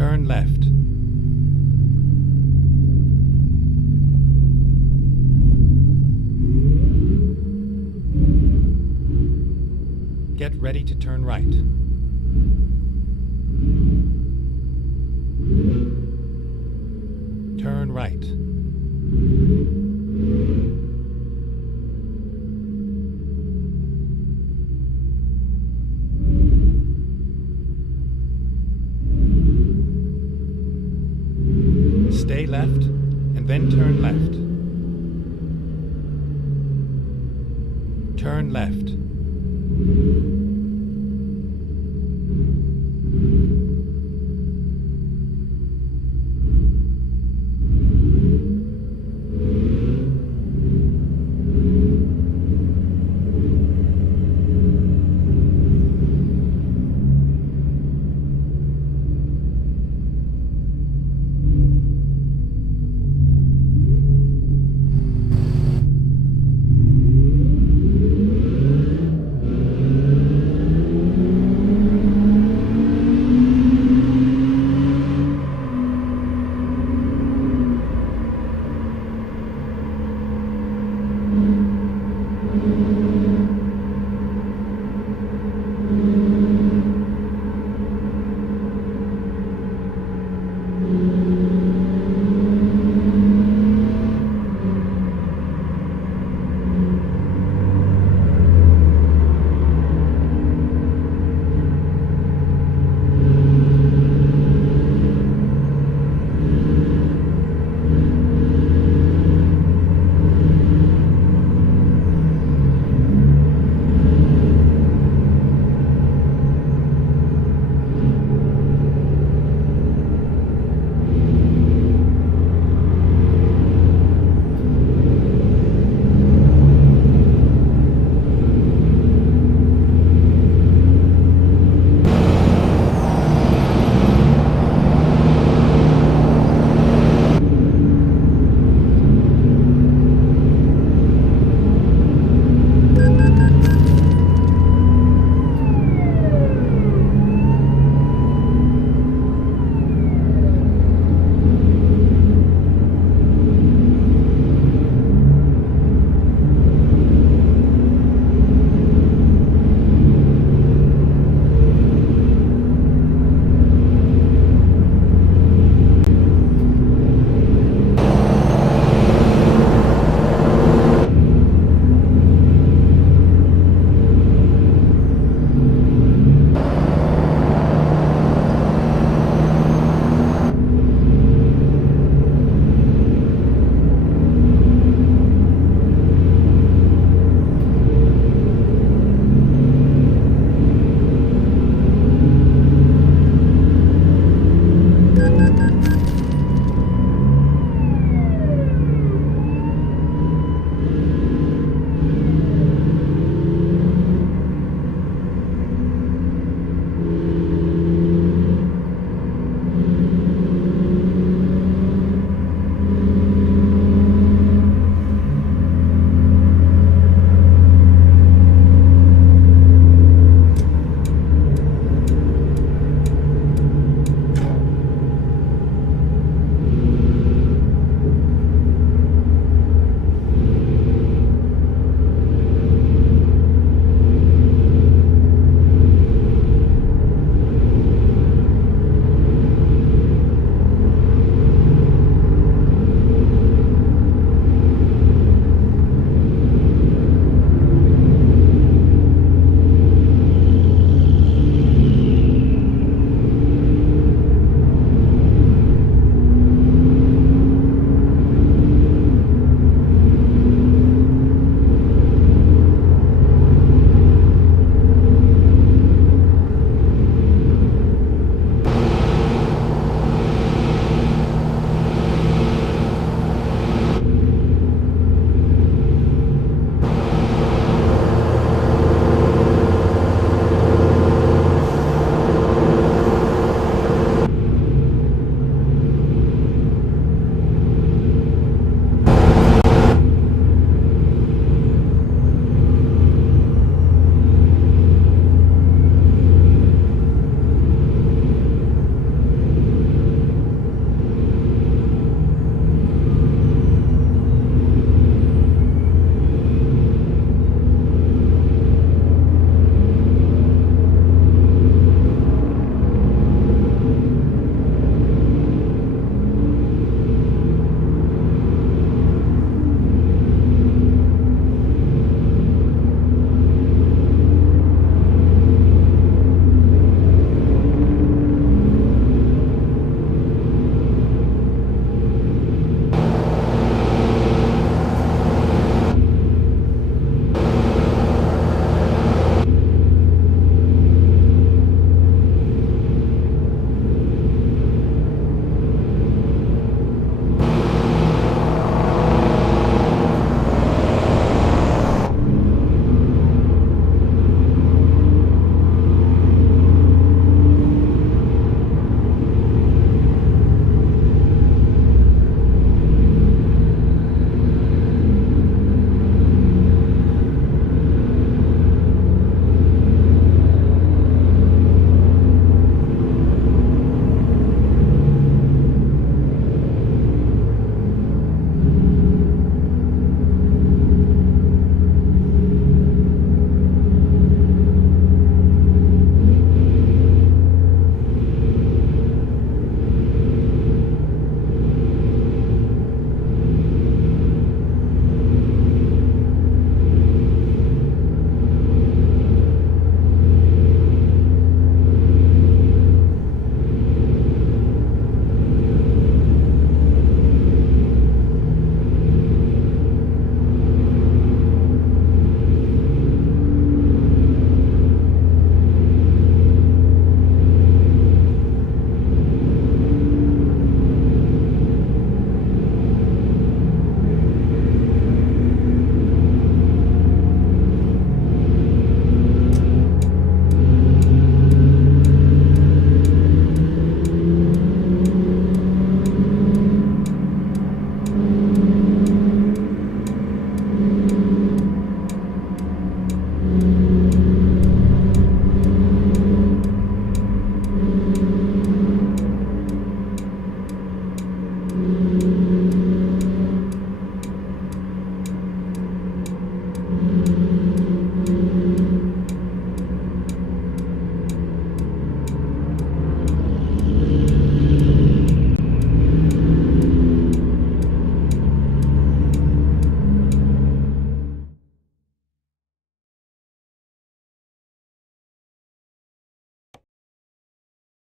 Turn left. Get ready to turn right. Turn right. Stay left, and then turn left. Turn left.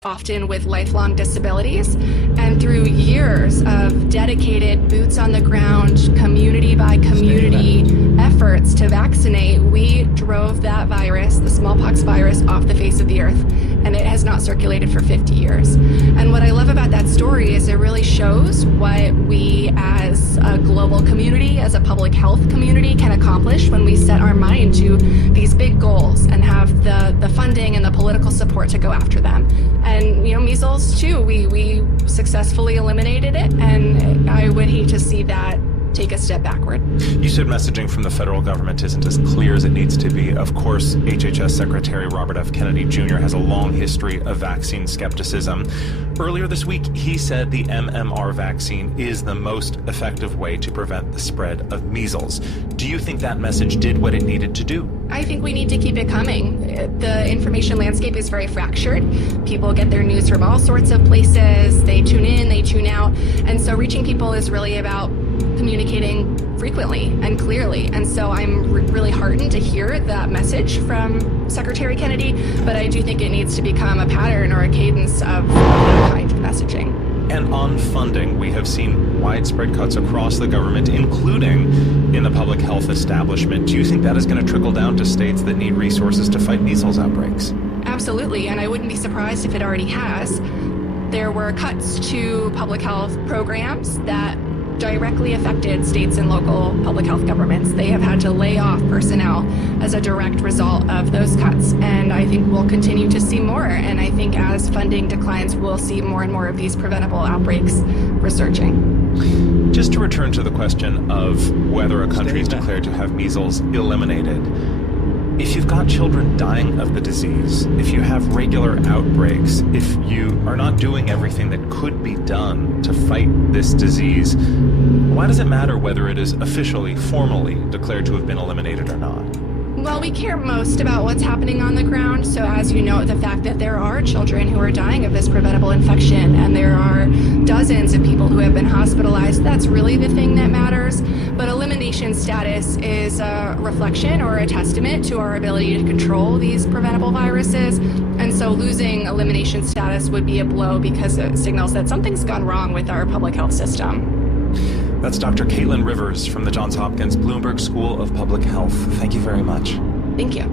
often with lifelong disabilities. And through years of dedicated boots on the ground, community by community efforts to vaccinate, we drove that virus, the smallpox virus, off the face of the earth. And it has not circulated for 50 years. And what I love about that story is it really shows what we as a global community, as a public health community, can accomplish when we set our mind to these big goals and have the funding and the political support to go after them. And, measles too, we successfully eliminated it, and I would hate to see that take a step backward. You said messaging from the federal government isn't as clear as it needs to be. Of course, HHS Secretary Robert F. Kennedy Jr. has a long history of vaccine skepticism. Earlier this week, he said the MMR vaccine is the most effective way to prevent the spread of measles. Do you think that message did what it needed to do? I think we need to keep it coming. The information landscape is very fractured. People get their news from all sorts of places. They tune in, they tune out. And so reaching people is really about communicating frequently and clearly. And so I'm really heartened to hear that message from Secretary Kennedy, but I do think it needs to become a pattern or a cadence of that kind of messaging. And on funding, we have seen widespread cuts across the government, including in the public health establishment. Do you think that is going to trickle down to states that need resources to fight measles outbreaks? Absolutely, and I wouldn't be surprised if it already has. There were cuts to public health programs that directly affected states and local public health governments. They have had to lay off personnel as a direct result of those cuts. And I think we'll continue to see more. And I think as funding declines, we'll see more and more of these preventable outbreaks resurging. Just to return to the question of whether a country is declared to have measles eliminated, if you've got children dying of the disease, if you have regular outbreaks, if you are not doing everything that could be done to fight this disease, why does it matter whether it is officially, formally declared to have been eliminated or not? Well, we care most about what's happening on the ground. So as you know, the fact that there are children who are dying of this preventable infection and there are dozens of people who have been hospitalized, that's really the thing that matters. But elimination status is a reflection or a testament to our ability to control these preventable viruses. And so losing elimination status would be a blow because it signals that something's gone wrong with our public health system. That's Dr. Caitlin Rivers from the Johns Hopkins Bloomberg School of Public Health. Thank you very much. Thank you.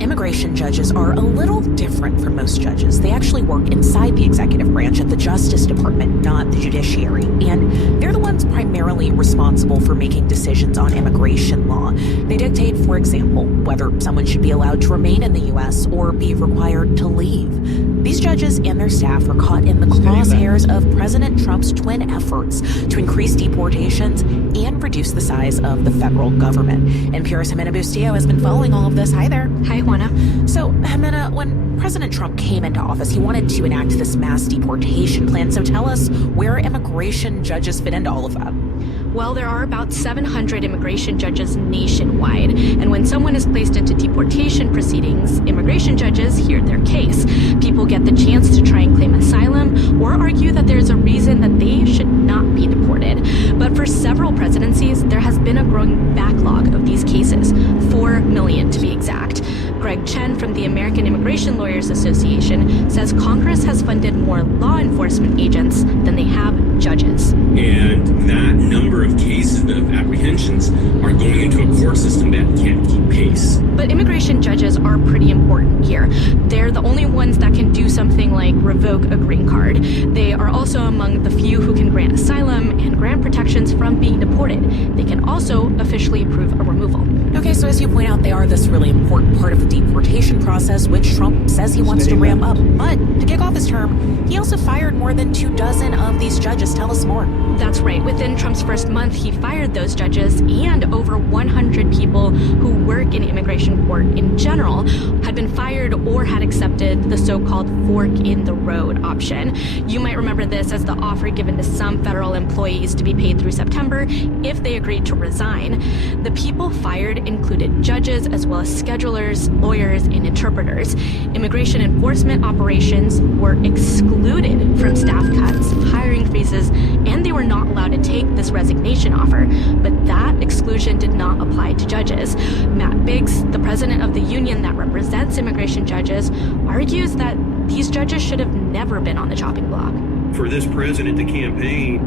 Immigration judges are a little different from most judges. They actually work inside the executive branch at the Justice Department, not the judiciary. And they're the ones primarily responsible for making decisions on immigration law. They dictate, for example, whether someone should be allowed to remain in the U.S. or be required to leave. These judges and their staff are caught in the crosshairs of President Trump's twin efforts to increase deportations and reduce the size of the federal government. NPR's Jimena Bustillo has been following all of this. Hi there. Hi, Juana. So, Jimena, when President Trump came into office, he wanted to enact this mass deportation plan. So tell us where immigration judges fit into all of that. Well, there are about 700 immigration judges nationwide, and when someone is placed into deportation proceedings, immigration judges hear their case. People get the chance to try and claim asylum or argue that there's a reason that they should not be deported. But for several presidencies, there has been a growing backlog of these cases, 4 million to be exact. Greg Chen from the American Immigration Lawyers Association says Congress has funded more law enforcement agents than they have judges. And that number of cases of apprehensions are going into a court system that can't keep pace. But immigration judges are pretty important here. They're the only ones that can do something like revoke a green card. They are also among the few who can grant asylum and grant protections from being deported. They can also officially approve a removal. Okay, so as you point out, they are this really important part of the deportation process, which Trump says he wants to ramp up. But to kick off his term, he also fired more than 24 of these judges. Tell us more. That's right. Within Trump's first month, he fired those judges, and over 100 people who work in immigration court in general had been fired or had accepted the so-called fork in the road option. You might remember this as the offer given to some federal employees to be paid through September if they agreed to resign. The people fired included judges as well as schedulers, lawyers, and interpreters. Immigration enforcement operations were excluded from staff cuts, hiring freezes, and they were not allowed to take this resignation offer. But that exclusion did not apply to judges. Matt Biggs, the president of the union that represents immigration judges, argues that these judges should have never been on the chopping block. For this president to campaign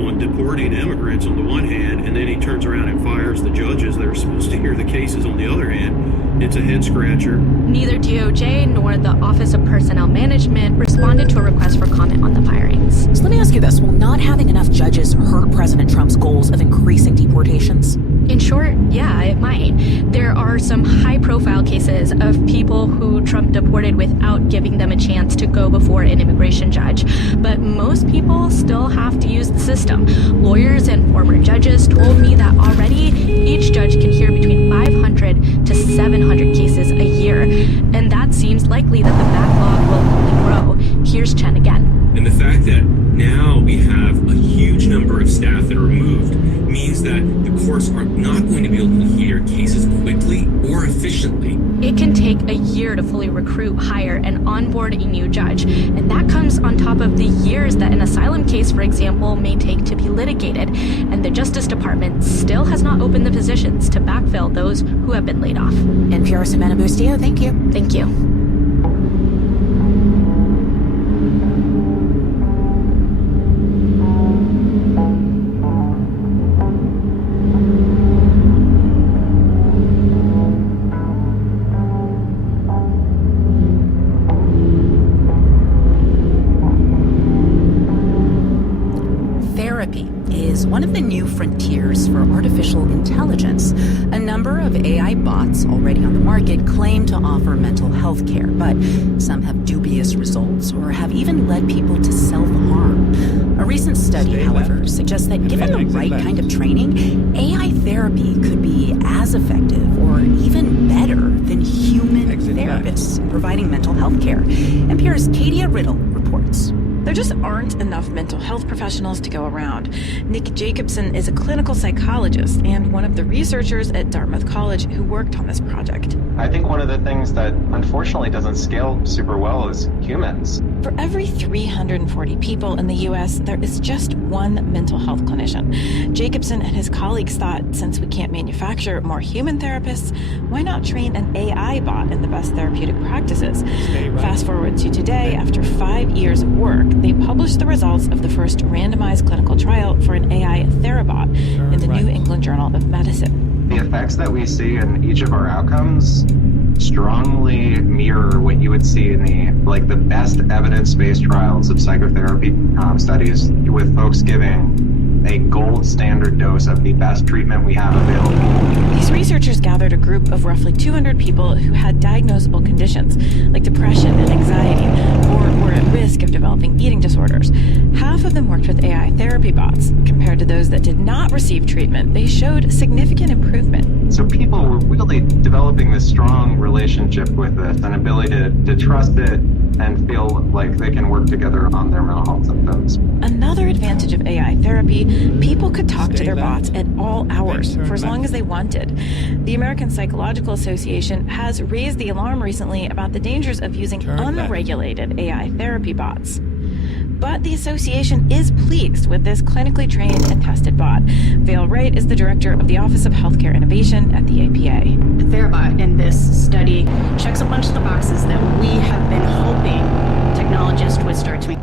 on deporting immigrants on the one hand, and then he turns around and fires the judges that are supposed to hear the cases on the other hand, it's a head scratcher. Neither DOJ nor the Office of Personnel Management responded to a request for comment on the firings. So let me ask you this. Will not having enough judges hurt President Trump's goals of increasing deportations? In short, yeah, it might. There are some high-profile cases of people who Trump deported without giving them a chance to go before an immigration judge. But most people still have to use the system. Lawyers and former judges told me that already each judge can hear between 500 to 700 cases a year. And that seems likely that the backlog will only grow. Here's Chen again. And the fact that now we have a huge number of staff that are removed means that the courts are not going to be able to hear cases quickly or efficiently. It can take a year to fully recruit, hire, and onboard a new judge. And that comes on top of the years that an asylum case, for example, may take to be litigated. And the Justice Department still has not opened the positions to backfill those who have been laid off. NPR's Samantha Bustillo, thank you. Thank you. One of the new frontiers for artificial intelligence. A number of AI bots already on the market claim to offer mental health care, but some have dubious results or have even led people to self-harm. A recent study, however, suggests that given the right kind of training, AI therapy could be as effective or even better than human therapists in providing mental health care. NPR's Katia Riddle reports. There just aren't enough mental health professionals to go around. Nick Jacobson is a clinical psychologist and one of the researchers at Dartmouth College who worked on this project. I think one of the things that unfortunately doesn't scale super well is humans. For every 340 people in the U.S., there is just one mental health clinician. Jacobson and his colleagues thought, since we can't manufacture more human therapists, why not train an AI bot in the best therapeutic practices? Fast forward to today, after 5 years of work, they published the results of the first randomized clinical trial for an AI therabot in the New England Journal of Medicine. The effects that we see in each of our outcomes strongly mirror what you would see in the best evidence-based trials of psychotherapy studies, with folks giving a gold standard dose of the best treatment we have available. These researchers gathered a group of roughly 200 people who had diagnosable conditions like depression and anxiety, or were at risk of developing eating disorders. Half of them worked with AI therapy bots. Compared to those that did not receive treatment, they showed significant improvement. So people were really developing this strong relationship with this, an ability to trust it and feel like they can work together on their mental health symptoms. Another advantage of AI therapy, people could talk to their bots at all hours for as long as they wanted. The American Psychological Association has raised the alarm recently about the dangers of using unregulated AI therapy bots. But the association is pleased with this clinically trained and tested bot. Vale Wright is the director of the Office of Healthcare Innovation at the APA. The therabot in this study checks a bunch of the boxes that we have been hoping technologists would start to make.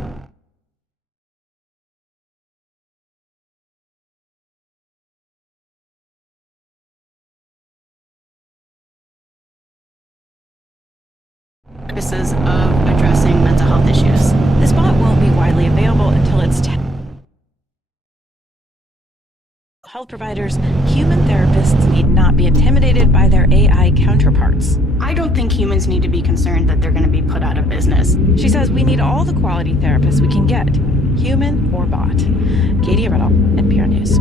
Purposes of addressing mental health issues. This bot won't be widely available until it's health providers. Human therapists need not be intimidated by their AI counterparts. I don't think humans need to be concerned that they're going to be put out of business. She says we need all the quality therapists we can get, human or bot. Katie Riddle, NPR News.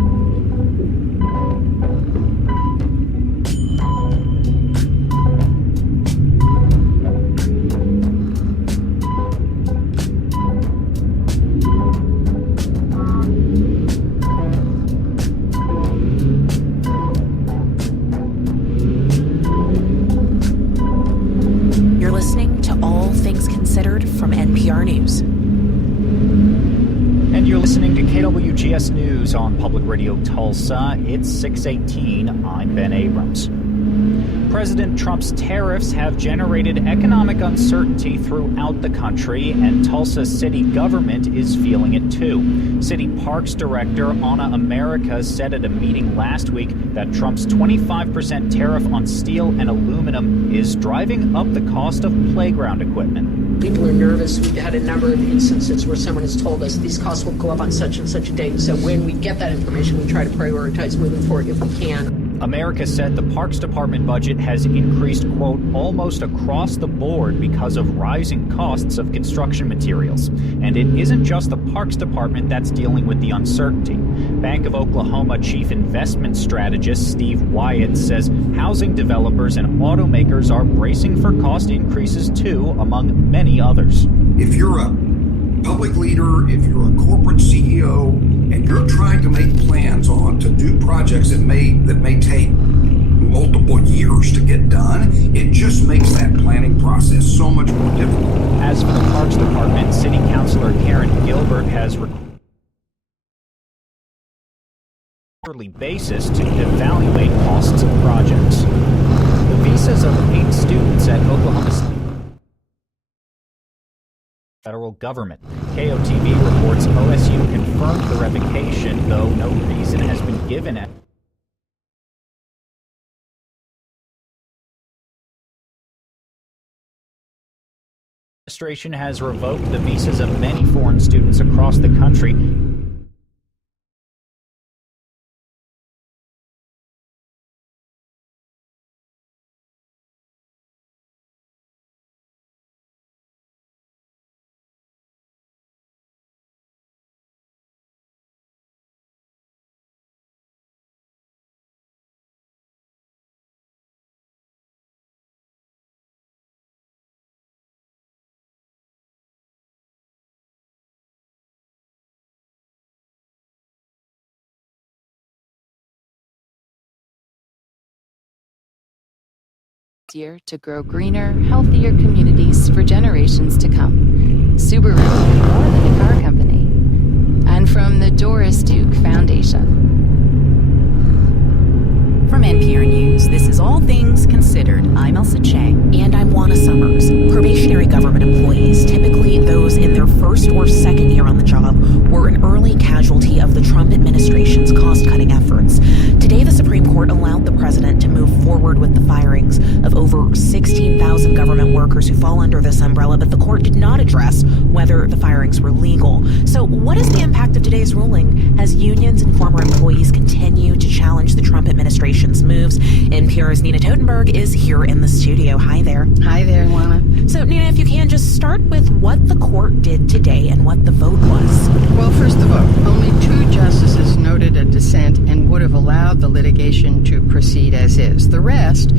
From NPR News. And you're listening to KWGS News on Public Radio Tulsa. It's 6:18. I'm Ben Abrams. President Trump's tariffs have generated economic uncertainty throughout the country, and Tulsa city government is feeling it too. City Parks Director Anna America said at a meeting last week that Trump's 25% tariff on steel and aluminum is driving up the cost of playground equipment. People are nervous. We've had a number of instances where someone has told us these costs will go up on such and such a date. So when we get that information, we try to prioritize moving forward if we can. America said the Parks Department budget has increased, quote, almost across the board because of rising costs of construction materials. And it isn't just the Parks Department that's dealing with the uncertainty. Bank of Oklahoma chief investment strategist Steve Wyatt says housing developers and automakers are bracing for cost increases too, among many others. If you're a public leader, if you're a corporate CEO, and you're trying to make plans to do projects that may take multiple years to get done, it just makes that planning process so much more difficult. As for the Parks Department, City Councilor Karen Gilbert has quarterly basis to evaluate costs of projects. The visas of 8 students at Oklahoma State federal government. KOTV reports OSU confirmed the revocation, though no reason has been given. Administration has revoked the visas of many foreign students across the country. Year to grow greener, healthier communities for generations to come. Subaru, more than a car company. And from the Doris Duke Foundation. From NPR News, this is All Things Considered. I'm Elsa Chang. And I'm Juana Summers. Probationary government employees, typically those in their first or second year on the job, were an early casualty of the Trump administration's cost-cutting efforts. Today, the Supreme Court allowed the president to move forward with the firings of over 16,000 government workers who fall under this umbrella, but the court did not address whether the firings were legal. So what is the impact of today's ruling as unions and former employees continue to challenge the Trump administration's moves? NPR's Nina Totenberg is here in the studio. Hi there. Hi there, Juana. So, Nina, if you can, just start with what the court did today and what the vote was. Well, first the vote. Only 2 justices noted a dissent and would have allowed the litigation to proceed as is. The rest,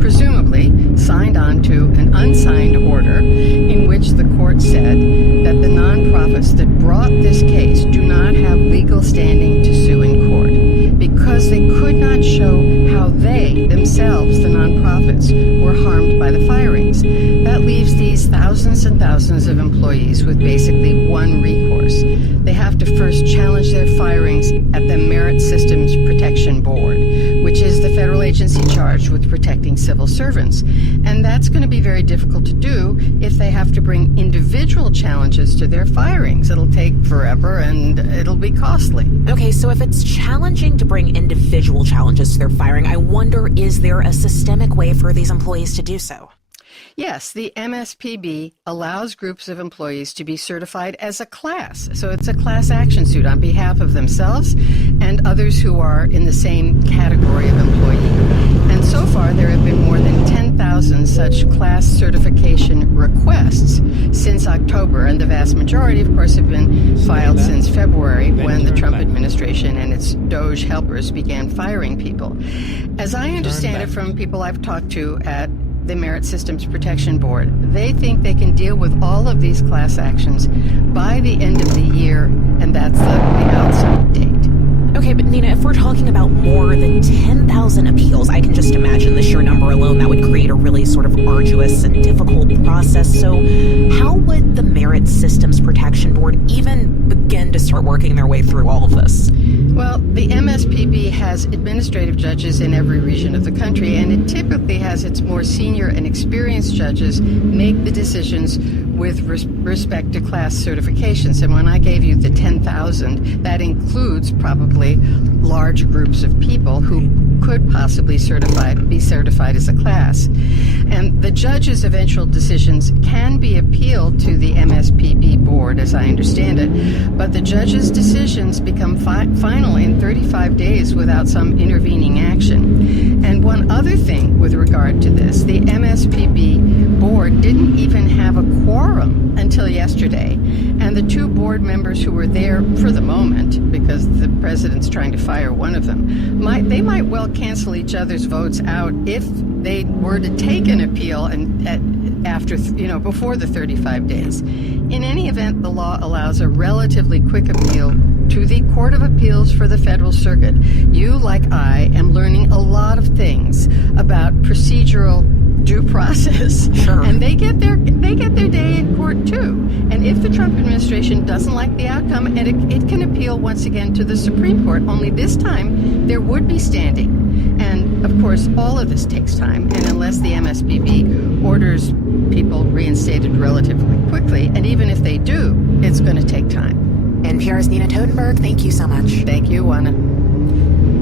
presumably, signed on to an unsigned order in which the court said that the nonprofits that brought this case do not have legal standing to sue in court because they could not show how they, themselves, the nonprofits, were harmed by the firings. That leaves these thousands and thousands of employees with basically one recourse. They have to first challenge their firings at the Merit Systems Protection Board, which is the federal agency charged with protecting civil servants. And that's going to be very difficult to do if they have to bring individual challenges to their firings. It'll take forever and it'll be costly. Okay, so if it's challenging to bring individual challenges to their firing, I wonder, is there a systemic way for these employees to do so? Yes, the MSPB allows groups of employees to be certified as a class. So it's a class action suit on behalf of themselves and others who are in the same category of employee. And so far, there have been more than 10,000 such class certification requests since October, and the vast majority, of course, have been filed since February when the Trump administration and its Doge helpers began firing people. As I understand it from people I've talked to at the Merit Systems Protection Board, they think they can deal with all of these class actions by the end of the year, and that's the outside date. Okay, but Nina, if we're talking about more than 10,000 appeals, I can just imagine the sheer number alone that would create a really sort of arduous and difficult process. So how would the Merit Systems Protection Board even begin to start working their way through all of this? Well, the MSPB has administrative judges in every region of the country, and it typically has its more senior and experienced judges make the decisions with respect to class certifications. And when I gave you the 10,000, that includes probably large groups of people who could possibly be certified as a class. And the judge's eventual decisions can be appealed to the MSPB board, as I understand it, but the judge's decisions become final in 35 days without some intervening action. And one other thing with regard to this, the MSPB board didn't even have a quorum until yesterday, and the two board members who were there for the moment, because the president's trying to fire one of them, they might well cancel each other's votes out if they were to take an appeal before the 35 days. In any event, the law allows a relatively quick appeal to the Court of Appeals for the Federal Circuit. You, like I, am learning a lot of things about procedural due process. Sure. And they get their day in court too. And if the Trump administration doesn't like the outcome, it can appeal once again to the Supreme Court. Only this time there would be standing. And of course, all of this takes time. And unless the MSPB orders people reinstated relatively quickly, and even if they do, it's going to take time. NPR's Nina Totenberg, thank you so much. Thank you, Juana.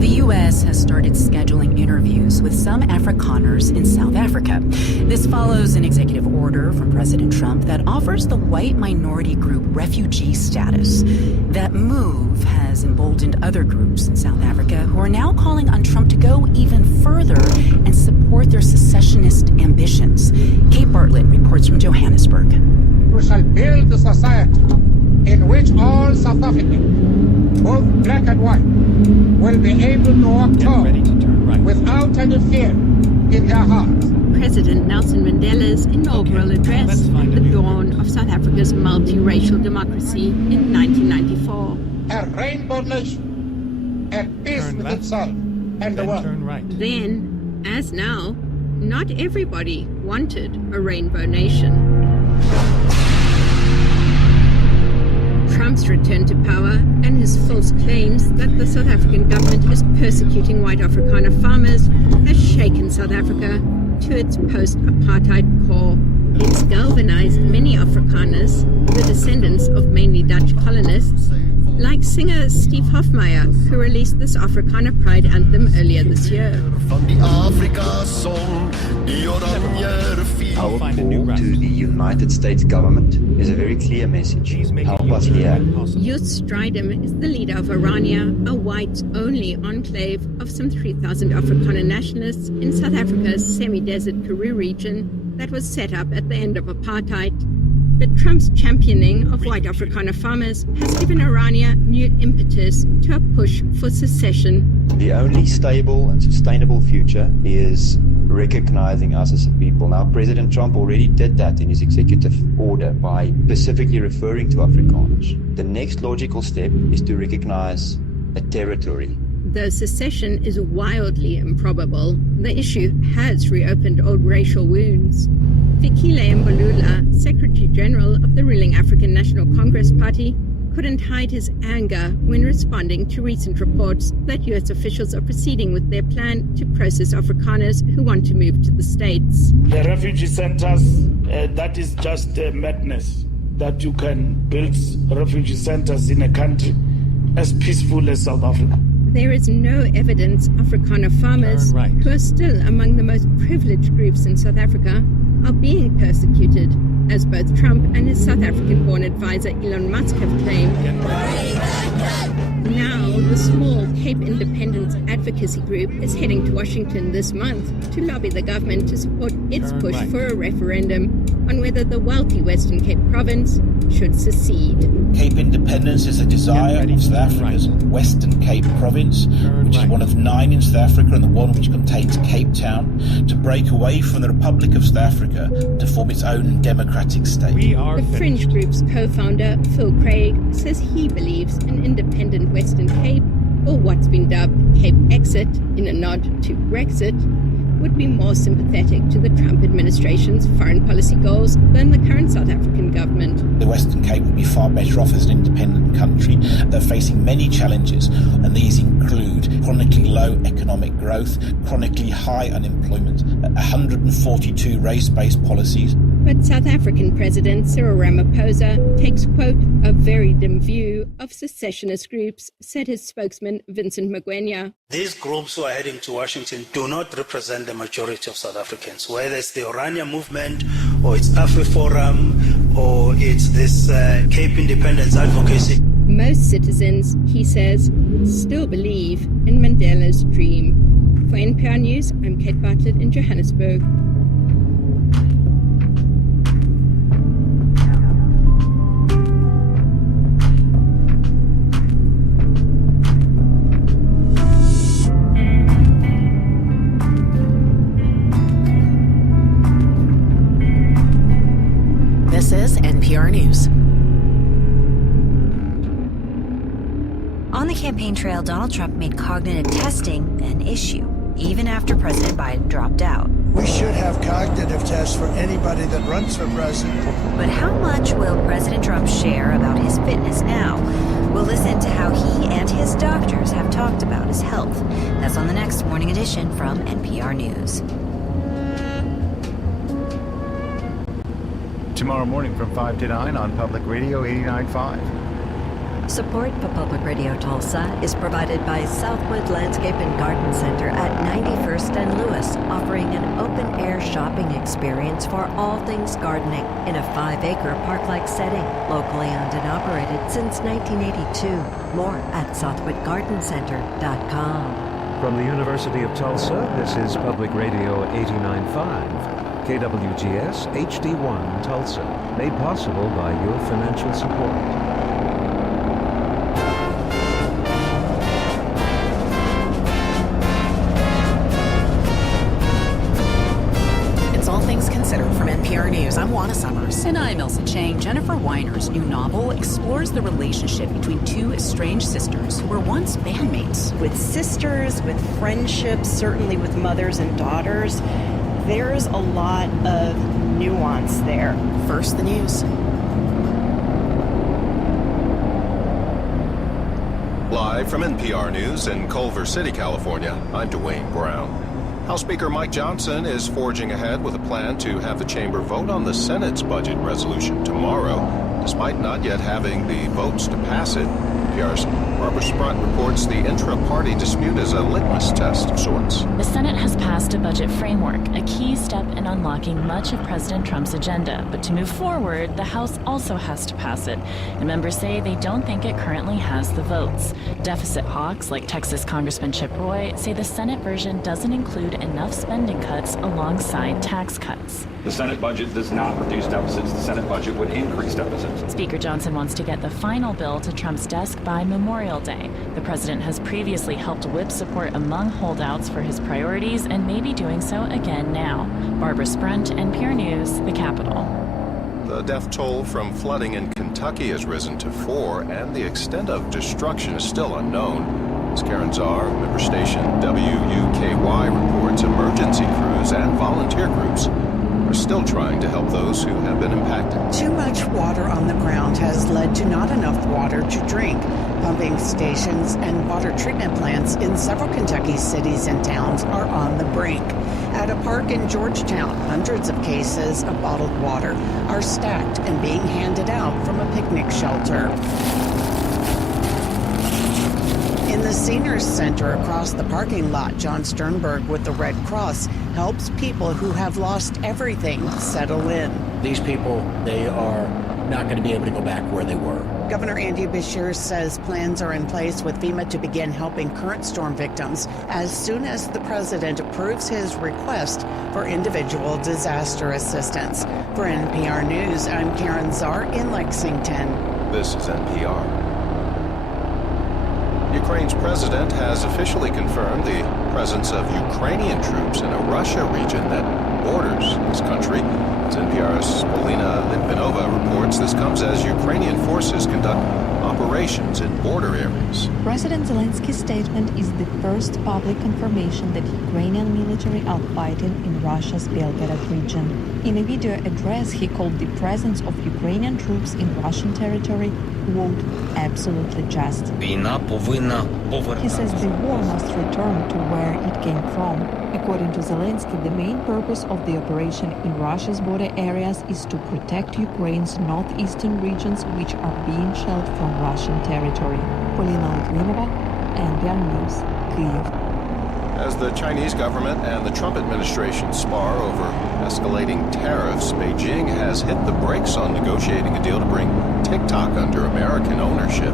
The U.S. has started scheduling interviews with some Afrikaners in South Africa. This follows an executive order from President Trump that offers the white minority group refugee status. That move has emboldened other groups in South Africa who are now calling on Trump to go even further and support their secessionist ambitions. Kate Bartlett reports from Johannesburg. We shall build a society in which all South Africans, both black and white, will be able to walk home without any fear in their hearts. President Nelson Mandela's inaugural address at the dawn of South Africa's multiracial democracy in 1994. A rainbow nation at peace with itself and the world. Then, as now, not everybody wanted a rainbow nation. Trump's return to power and his false claims that the South African government is persecuting white Afrikaner farmers has shaken South Africa to its post-apartheid core. It's galvanized many Afrikaners, the descendants of mainly Dutch colonists, like singer Steve Hofmeyer, who released this Afrikaner Pride anthem earlier this year. Our call to the United States government is a very clear message. Help us here. Youth Strydom is the leader of Orania, a white-only enclave of some 3,000 Afrikaner nationalists in South Africa's semi-desert Karoo region that was set up at the end of apartheid. But Trump's championing of white Afrikaner farmers has given Orania new impetus to a push for secession. The only stable and sustainable future is recognizing us as a people. Now, President Trump already did that in his executive order by specifically referring to Afrikaners. The next logical step is to recognize a territory. Though secession is wildly improbable, the issue has reopened old racial wounds. Fikile Mbalula, Secretary General of the ruling African National Congress Party, couldn't hide his anger when responding to recent reports that U.S. officials are proceeding with their plan to process Afrikaners who want to move to the States. The refugee centers, that is just madness, that you can build refugee centers in a country as peaceful as South Africa. There is no evidence Afrikaner farmers, who are still among the most privileged groups in South Africa, are being persecuted, as both Trump and his South African-born advisor Elon Musk have claimed. Now, the small Cape Independence advocacy group is heading to Washington this month to lobby the government to support its push for a referendum on whether the wealthy Western Cape province should secede. Cape Independence is a desire of South Africa's Western Cape province, which is one of 9 in South Africa and the one which contains Cape Town, to break away from the Republic of South Africa to form its own democratic state. The Fringe Group's co-founder, Phil Craig, says he believes an independent Western Cape, or what's been dubbed Cape Exit in a nod to Brexit, would be more sympathetic to the Trump administration's foreign policy goals than the current South African government. The Western Cape would be far better off as an independent country. They're facing many challenges, and these include chronically low economic growth, chronically high unemployment, 142 race-based policies. But South African President Cyril Ramaphosa takes, quote, a very dim view of secessionist groups, said his spokesman Vincent Magwenya. These groups who are heading to Washington do not represent the majority of South Africans, whether it's the Orania movement or it's AfriForum or it's this Cape Independence advocacy. Most citizens, he says, still believe in Mandela's dream. For NPR News, I'm Kate Bartlett in Johannesburg. This is NPR News. On the campaign trail, Donald Trump made cognitive testing an issue, even after President Biden dropped out. We should have cognitive tests for anybody that runs for president. But how much will President Trump share about his fitness now? We'll listen to how he and his doctors have talked about his health. That's on the next Morning Edition from NPR News. Tomorrow morning from 5 to 9 on Public Radio 89.5. Support for Public Radio Tulsa is provided by Southwood Landscape and Garden Center at 91st and Lewis, offering an open-air shopping experience for all things gardening in a 5-acre park-like setting, locally owned and operated since 1982. More at southwoodgardencenter.com. From the University of Tulsa, this is Public Radio 89.5. KWGS HD1 Tulsa, made possible by your financial support. It's All Things Considered from NPR News. I'm Juana Summers. And I'm Elsa Chang. Jennifer Weiner's new novel explores the relationship between two estranged sisters who were once bandmates. With sisters, with friendships, certainly with mothers and daughters, there's a lot of nuance there. First, the news. Live from NPR News in Culver City, California, I'm Dwayne Brown. House Speaker Mike Johnson is forging ahead with a plan to have the chamber vote on the Senate's budget resolution tomorrow, despite not yet having the votes to pass it. NPR's Barbara Sprunt reports the intra-party dispute is a litmus test of sorts. The Senate has passed a budget framework, a key step in unlocking much of President Trump's agenda. But to move forward, the House also has to pass it. And members say they don't think it currently has the votes. Deficit hawks, like Texas Congressman Chip Roy, say the Senate version doesn't include enough spending cuts alongside tax cuts. The Senate budget does not reduce deficits. The Senate budget would increase deficits. Speaker Johnson wants to get the final bill to Trump's desk by Memorial Day. The president has previously helped whip support among holdouts for his priorities and may be doing so again now. Barbara Sprunt, NPR News, the Capitol. The death toll from flooding in Kentucky has risen to 4, and the extent of destruction is still unknown. As Karen Czar, member station WUKY reports, emergency crews and volunteer groups are still trying to help those who have been impacted. Too much water on the ground has led to not enough water to drink. Pumping stations and water treatment plants in several Kentucky cities and towns are on the brink. At a park in Georgetown, hundreds of cases of bottled water are stacked and being handed out from a picnic shelter. In the Seniors Center across the parking lot, John Sternberg with the Red Cross helps people who have lost everything settle in. These people, they are not going to be able to go back where they were. Governor Andy Beshear says plans are in place with FEMA to begin helping current storm victims as soon as the president approves his request for individual disaster assistance. For NPR News, I'm Karen Czar in Lexington. This is NPR. Ukraine's president has officially confirmed the presence of Ukrainian troops in a Russia region that borders his country. As NPR's Polina Litvinova reports, this comes as Ukrainian forces conduct operations in border areas. President Zelensky's statement is the first public confirmation that Ukrainian military are fighting in Russia's Belgorod region. In a video address, he called the presence of Ukrainian troops in Russian territory, quote, absolutely just. He says the war must return to where it came from. According to Zelensky, the main purpose of the operation in Russia's border areas is to protect Ukraine's northeastern regions, which are being shelled from Russian territory. Polina Litvinova, NPR News, Kyiv. As the Chinese government and the Trump administration spar over escalating tariffs, Beijing has hit the brakes on negotiating a deal to bring TikTok under American ownership.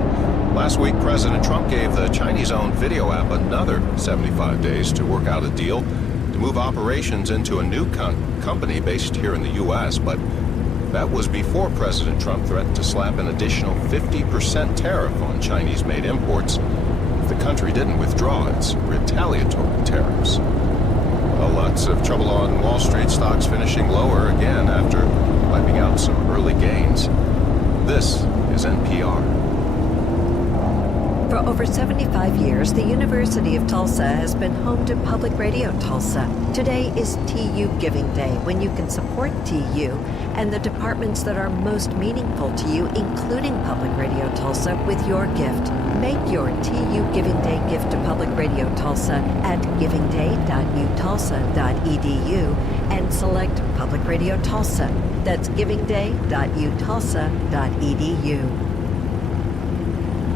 Last week, President Trump gave the Chinese-owned video app another 75 days to work out a deal to move operations into a new company based here in the U.S., but that was before President Trump threatened to slap an additional 50% tariff on Chinese-made imports if the country didn't withdraw its retaliatory tariffs. Well, lots of trouble on Wall Street, stocks finishing lower again after wiping out some early gains. This is NPR. For over 75 years, the University of Tulsa has been home to Public Radio Tulsa. Today is TU Giving Day, when you can support TU and the departments that are most meaningful to you, including Public Radio Tulsa, with your gift. Make your TU Giving Day gift to Public Radio Tulsa at givingday.utulsa.edu and select Public Radio Tulsa. That's givingday.utulsa.edu.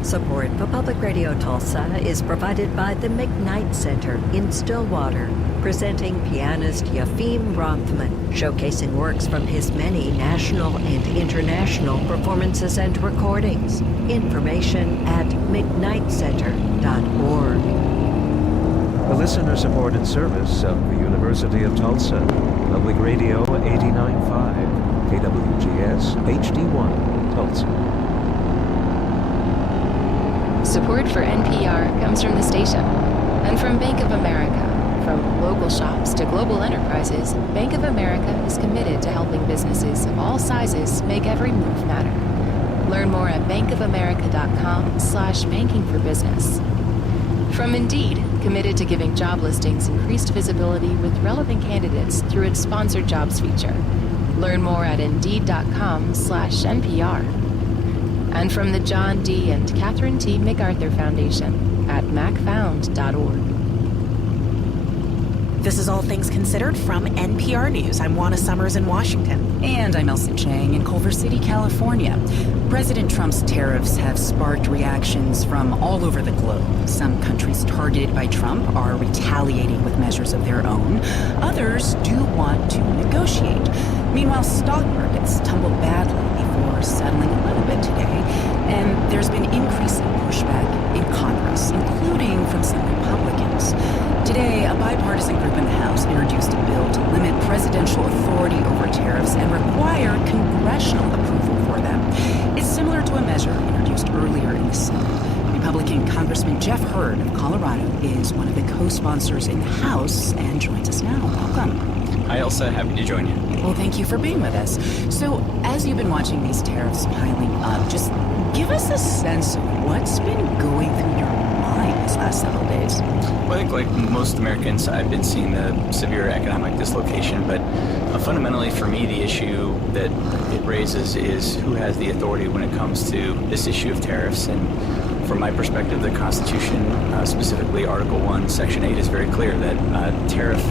Support for Public Radio Tulsa is provided by the McKnight Center in Stillwater, presenting pianist Yefim Rothman, showcasing works from his many national and international performances and recordings. Information at mcknightcenter.org. A listener-supported service of the University of Tulsa, Public Radio 89.5, KWGS HD1, Tulsa. Support for NPR comes from the station and from Bank of America. From local shops to global enterprises, Bank of America is committed to helping businesses of all sizes make every move matter. Learn more at bankofamerica.com/bankingforbusiness. From Indeed, committed to giving job listings increased visibility with relevant candidates through its sponsored jobs feature. Learn more at Indeed.com/NPR. And from the John D. and Catherine T. MacArthur Foundation at macfound.org. This is All Things Considered from NPR News. I'm Juana Summers in Washington. And I'm Elsa Chang in Culver City, California. President Trump's tariffs have sparked reactions from all over the globe. Some countries targeted by Trump are retaliating with measures of their own. Others do want to negotiate. Meanwhile, stock markets tumbled badly before settling a little bit today, and there's been increasing pushback in Congress, including from some Republicans. Today, a bipartisan group in the House introduced a bill to limit presidential authority over tariffs and require congressional approval for them. It's similar to a measure introduced earlier in the Senate. Republican Congressman Jeff Hurd of Colorado is one of the co-sponsors in the House and joins us now. Welcome. Hi, Elsa. Happy to join you. Well, thank you for being with us. So, as you've been watching these tariffs piling up, just give us a sense of what's been going through your mind these last several days. Well, I think like most Americans, I've been seeing the severe economic dislocation, but fundamentally for me, the issue that it raises is who has the authority when it comes to this issue of tariffs. And from my perspective, the Constitution, specifically Article 1, Section 8, is very clear that tariff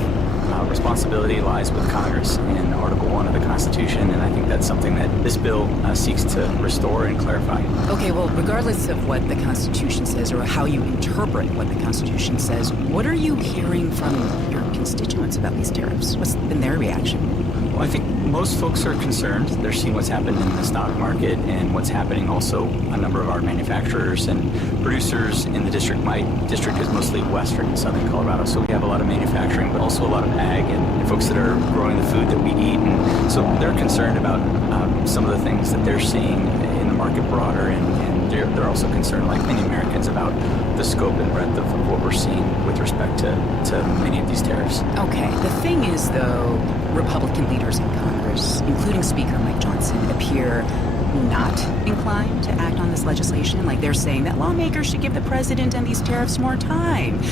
responsibility lies with Congress in Article 1 of the Constitution, and I think that's something that this bill seeks to restore and clarify. Okay, well, regardless of what the Constitution says or how you interpret what the Constitution says, what are you hearing from your constituents about these tariffs? What's been their reaction? Well, I think most folks are concerned. They're seeing what's happened in the stock market and what's happening also a number of our manufacturers and producers in the district. My district is mostly western and southern Colorado, so we have a lot of manufacturing, but also a lot of ag and folks that are growing the food that we eat. And so they're concerned about some of the things that they're seeing in the market broader, and they're also concerned, like many Americans, about the scope and breadth of what we're seeing with respect to many of these tariffs. Okay, the thing is, though, Republican leaders in Congress, including Speaker Mike Johnson, appear not inclined to act on this legislation. Like, they're saying that lawmakers should give the president and these tariffs more time.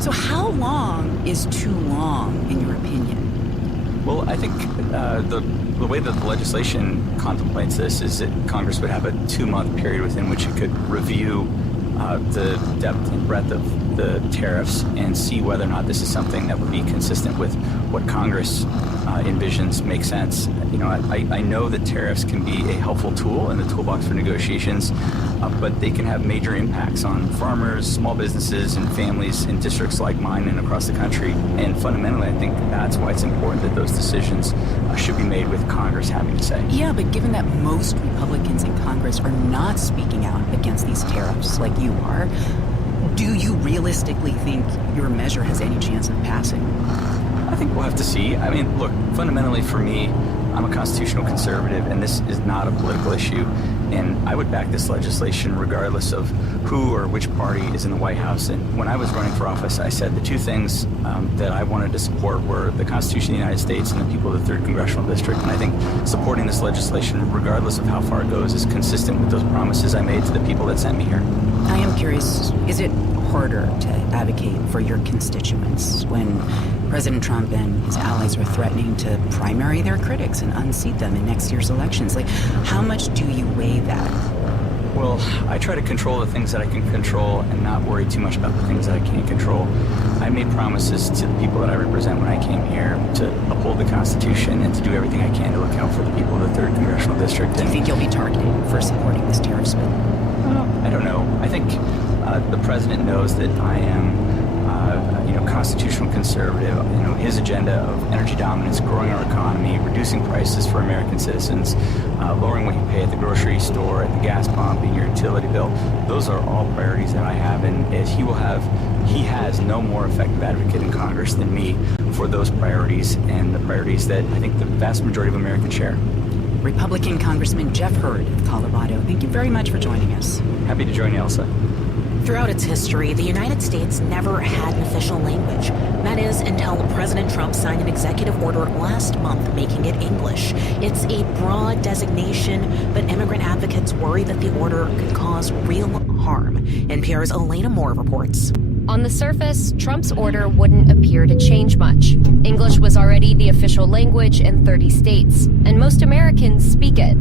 So how long is too long, in your opinion? Well, I think the way that the legislation contemplates this is that Congress would have a 2-month period within which it could review the depth and breadth of the tariffs and see whether or not this is something that would be consistent with what Congress envisions makes sense. You know, I know that tariffs can be a helpful tool in the toolbox for negotiations, but they can have major impacts on farmers, small businesses, and families in districts like mine and across the country. And fundamentally, I think that's why it's important that those decisions should be made with Congress having to say. Yeah, but given that most Republicans in Congress are not speaking out against these tariffs like you are, do you realistically think your measure has any chance of passing? I think we'll have to see. I mean, look, fundamentally for me, I'm a constitutional conservative, and this is not a political issue. And I would back this legislation regardless of who or which party is in the White House. And when I was running for office, I said the two things that I wanted to support were the Constitution of the United States and the people of the 3rd Congressional District. And I think supporting this legislation, regardless of how far it goes, is consistent with those promises I made to the people that sent me here. I am curious, is it harder to advocate for your constituents when President Trump and his allies are threatening to primary their critics and unseat them in next year's elections? Like, how much do you weigh that? Well, I try to control the things that I can control and not worry too much about the things that I can't control. I made promises to the people that I represent when I came here to uphold the Constitution and to do everything I can to look out for the people of the 3rd Congressional District. Do you think you'll be targeted for supporting this tariff bill? I don't know. I think the president knows that I am constitutional conservative. You know, his agenda of energy dominance, growing our economy, reducing prices for American citizens, lowering what you pay at the grocery store, at the gas pump, and your utility bill. Those are all priorities that I have, and he has no more effective advocate in Congress than me for those priorities and the priorities that I think the vast majority of Americans share. Republican Congressman Jeff Hurd of Colorado, thank you very much for joining us. Happy to join you, Elsa. Throughout its history, the United States never had an official language. That is, until President Trump signed an executive order last month making it English. It's a broad designation, but immigrant advocates worry that the order could cause real harm. NPR's Elena Moore reports. On the surface, Trump's order wouldn't appear to change much. English was already the official language in 30 states, and most Americans speak it.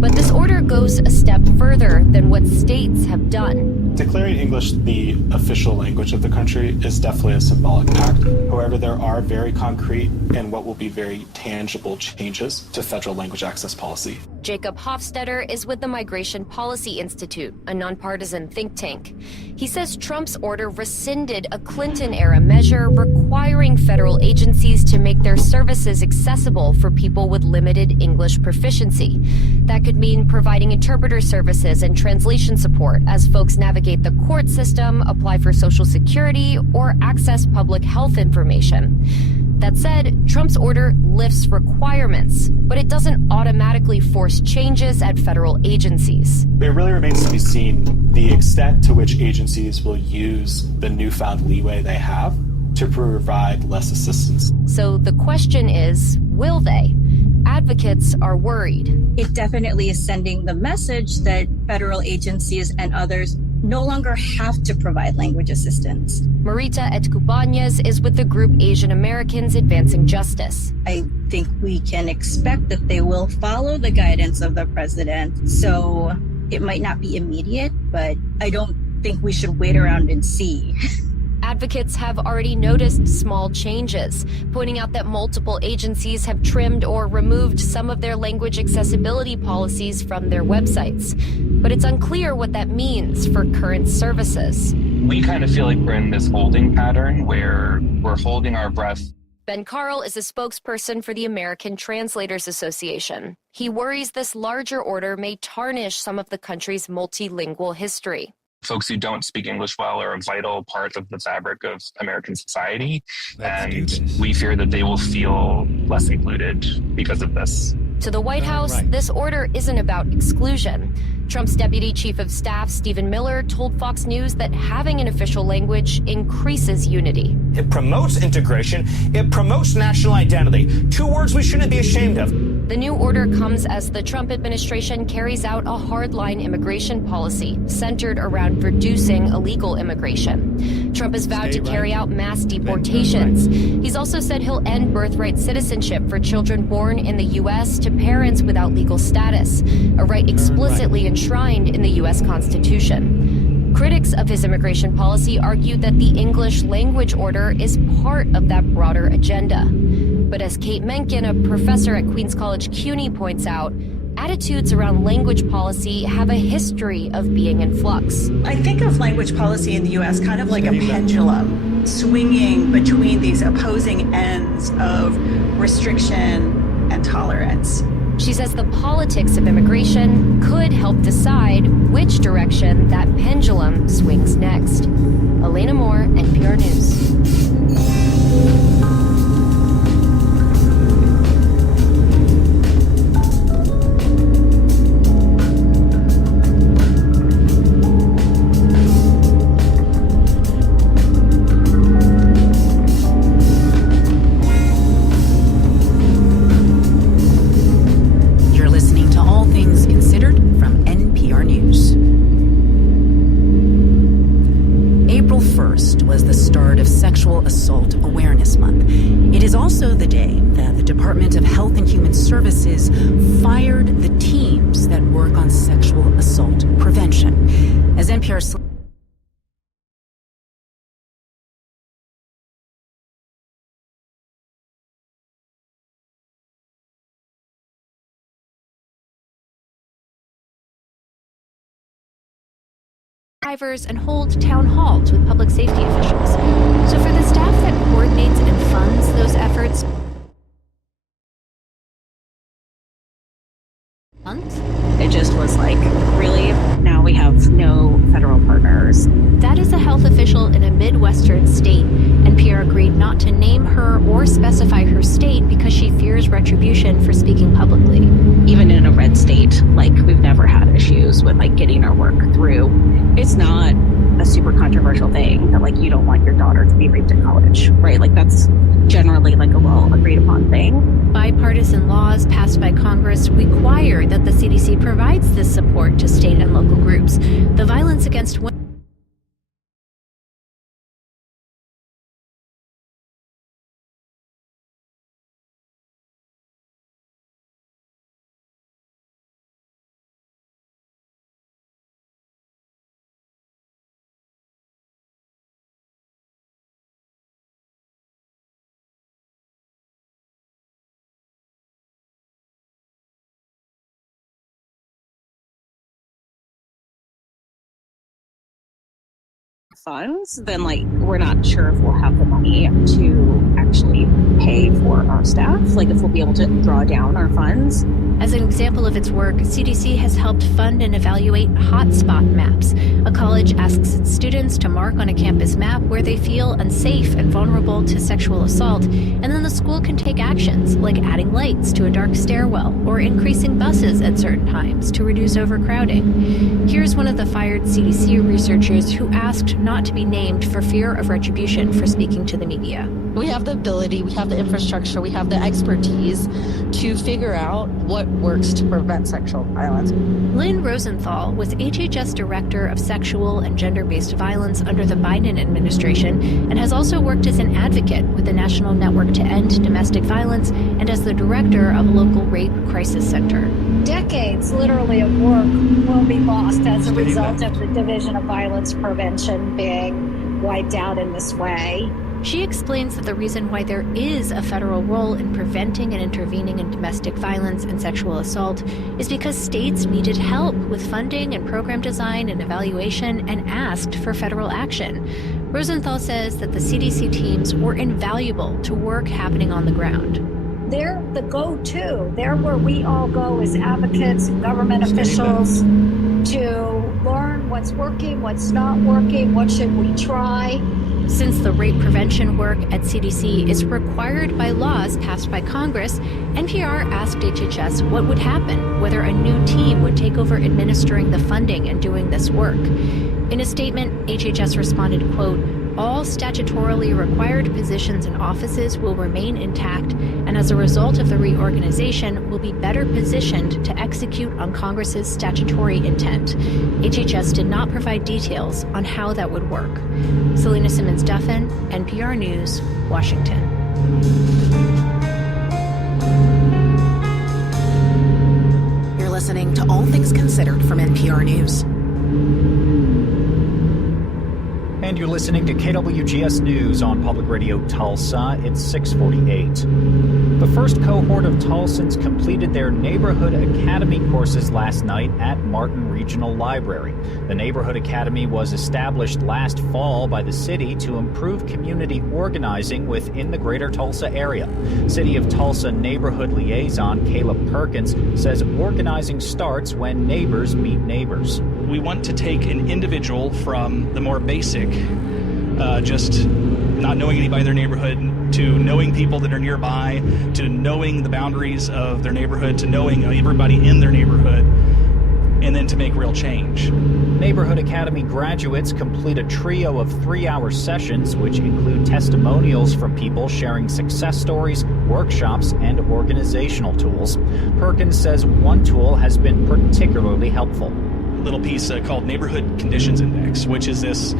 But this order goes a step further than what states have done. Declaring English the official language of the country is definitely a symbolic act. However, there are very concrete and what will be very tangible changes to federal language access policy. Jacob Hofstetter is with the Migration Policy Institute, a nonpartisan think tank. He says Trump's order rescinded a Clinton-era measure requiring federal agencies to make their services accessible for people with limited English proficiency. That could mean providing interpreter services and translation support as folks navigate the court system, apply for Social Security, or access public health information. That said, Trump's order lifts requirements, but it doesn't automatically force changes at federal agencies. It really remains to be seen the extent to which agencies will use the newfound leeway they have to provide less assistance. So the question is, will they? Advocates are worried. It definitely is sending the message that federal agencies and others no longer have to provide language assistance. Marita Etkubanez is with the group Asian Americans Advancing Justice. I think we can expect that they will follow the guidance of the president. So it might not be immediate, but I don't think we should wait around and see. Advocates have already noticed small changes, pointing out that multiple agencies have trimmed or removed some of their language accessibility policies from their websites. But it's unclear what that means for current services. We kind of feel like we're in this holding pattern where we're holding our breath. Ben Carl is a spokesperson for the American Translators Association. He worries this larger order may tarnish some of the country's multilingual history. Folks who don't speak English well are a vital part of the fabric of American society, and we fear that they will feel less included because of this. To the White House, this order isn't about exclusion. Trump's Deputy Chief of Staff, Stephen Miller, told Fox News that having an official language increases unity. It promotes integration. It promotes national identity. Two words we shouldn't be ashamed of. The new order comes as the Trump administration carries out a hardline immigration policy centered around reducing illegal immigration. Trump has vowed to carry out mass deportations. He's also said he'll end birthright citizenship for children born in the U.S. to parents without legal status, a right explicitly enshrined in the U.S. Constitution. Critics of his immigration policy argue that the English language order is part of that broader agenda. But as Kate Mencken, a professor at Queens College CUNY, points out, attitudes around language policy have a history of being in flux. I think of language policy in the U.S. kind of like a pendulum, swinging between these opposing ends of restriction and tolerance. She says the politics of immigration could help decide which direction that pendulum swings next. Elena Moore, NPR News. Assault Awareness Month. It is also the day that the Department of Health and Human Services fired the teams that work on sexual assault prevention. As NPR's and hold town halls with public safety officials. So for the staff that coordinates and funds those efforts, it just was like, really? Now we have no federal partners. That is a health official in a Midwestern state. NPR agreed not to name her or specify her state because she fears retribution for speaking publicly. Even in a red state, like, we've never had issues with, like, getting our work through. It's not a super controversial thing that, like, you don't want your daughter to be raped in college, right? Like, that's generally, like, a well agreed upon thing. Bipartisan laws passed by Congress require that the CDC provides this support to state and local groups. The Violence Against Women funds, then, like, we're not sure if we'll have the money to actually pay for our staff, like if we'll be able to draw down our funds. As an example of its work, CDC has helped fund and evaluate hotspot maps. A college asks its students to mark on a campus map where they feel unsafe and vulnerable to sexual assault, and then the school can take actions like adding lights to a dark stairwell or increasing buses at certain times to reduce overcrowding. Here's one of the fired CDC researchers who asked not to be named for fear of retribution for speaking to the media. We have the ability, we have the infrastructure, we have the expertise to figure out what works to prevent sexual violence. Lynn Rosenthal was HHS Director of Sexual and Gender-Based Violence under the Biden administration and has also worked as an advocate with the National Network to End Domestic Violence and as the director of a local rape crisis center. Decades, literally, of work will be lost as a result of the Division of Violence Prevention being wiped out in this way. She explains that the reason why there is a federal role in preventing and intervening in domestic violence and sexual assault is because states needed help with funding and program design and evaluation and asked for federal action. Rosenthal says that the CDC teams were invaluable to work happening on the ground. They're the go-to. They're where we all go as advocates and government officials to learn what's working, what's not working, what should we try. Since the rape prevention work at CDC is required by laws passed by Congress, NPR asked HHS what would happen, whether a new team would take over administering the funding and doing this work. In a statement, HHS responded, quote, All statutorily required positions and offices will remain intact, and as a result of the reorganization, will be better positioned to execute on Congress's statutory intent. HHS did not provide details on how that would work. Selena Simmons-Duffin, NPR News, Washington. You're listening to All Things Considered from NPR News. And you're listening to KWGS News on Public Radio Tulsa. It's 6:48. The first cohort of Tulsans completed their Neighborhood Academy courses last night at Martin Regional Library. The Neighborhood Academy was established last fall by the city to improve community organizing within the greater Tulsa area. City of Tulsa Neighborhood Liaison Caleb Perkins says organizing starts when neighbors meet neighbors. We want to take an individual from the more basic, just not knowing anybody in their neighborhood, to knowing people that are nearby, to knowing the boundaries of their neighborhood, to knowing everybody in their neighborhood, and then to make real change. Neighborhood Academy graduates complete a trio of 3-hour sessions, which include testimonials from people sharing success stories, workshops, and organizational tools. Perkins says one tool has been particularly helpful. Little piece called Neighborhood Conditions Index, which is this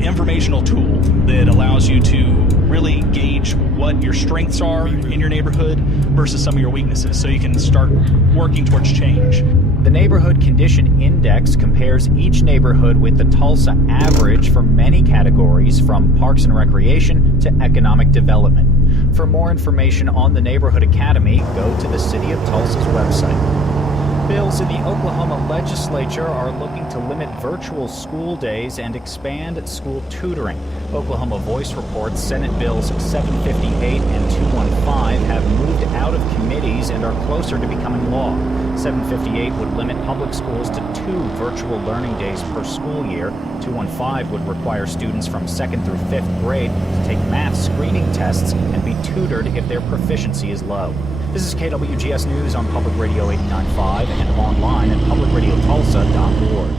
informational tool that allows you to really gauge what your strengths are in your neighborhood versus some of your weaknesses, so you can start working towards change. The Neighborhood Condition Index compares each neighborhood with the Tulsa average for many categories, from parks and recreation to economic development. For more information on the Neighborhood Academy, go to the City of Tulsa's website. Bills in the Oklahoma legislature are looking to limit virtual school days and expand school tutoring. Oklahoma Voice reports Senate Bills 758 and 215 have moved out of committees and are closer to becoming law. 758 would limit public schools to 2 virtual learning days per school year. 215 would require students from 2nd through 5th grade to take math screening tests and be tutored if their proficiency is low. This is KWGS News on Public Radio 89.5 and online at publicradiotulsa.org.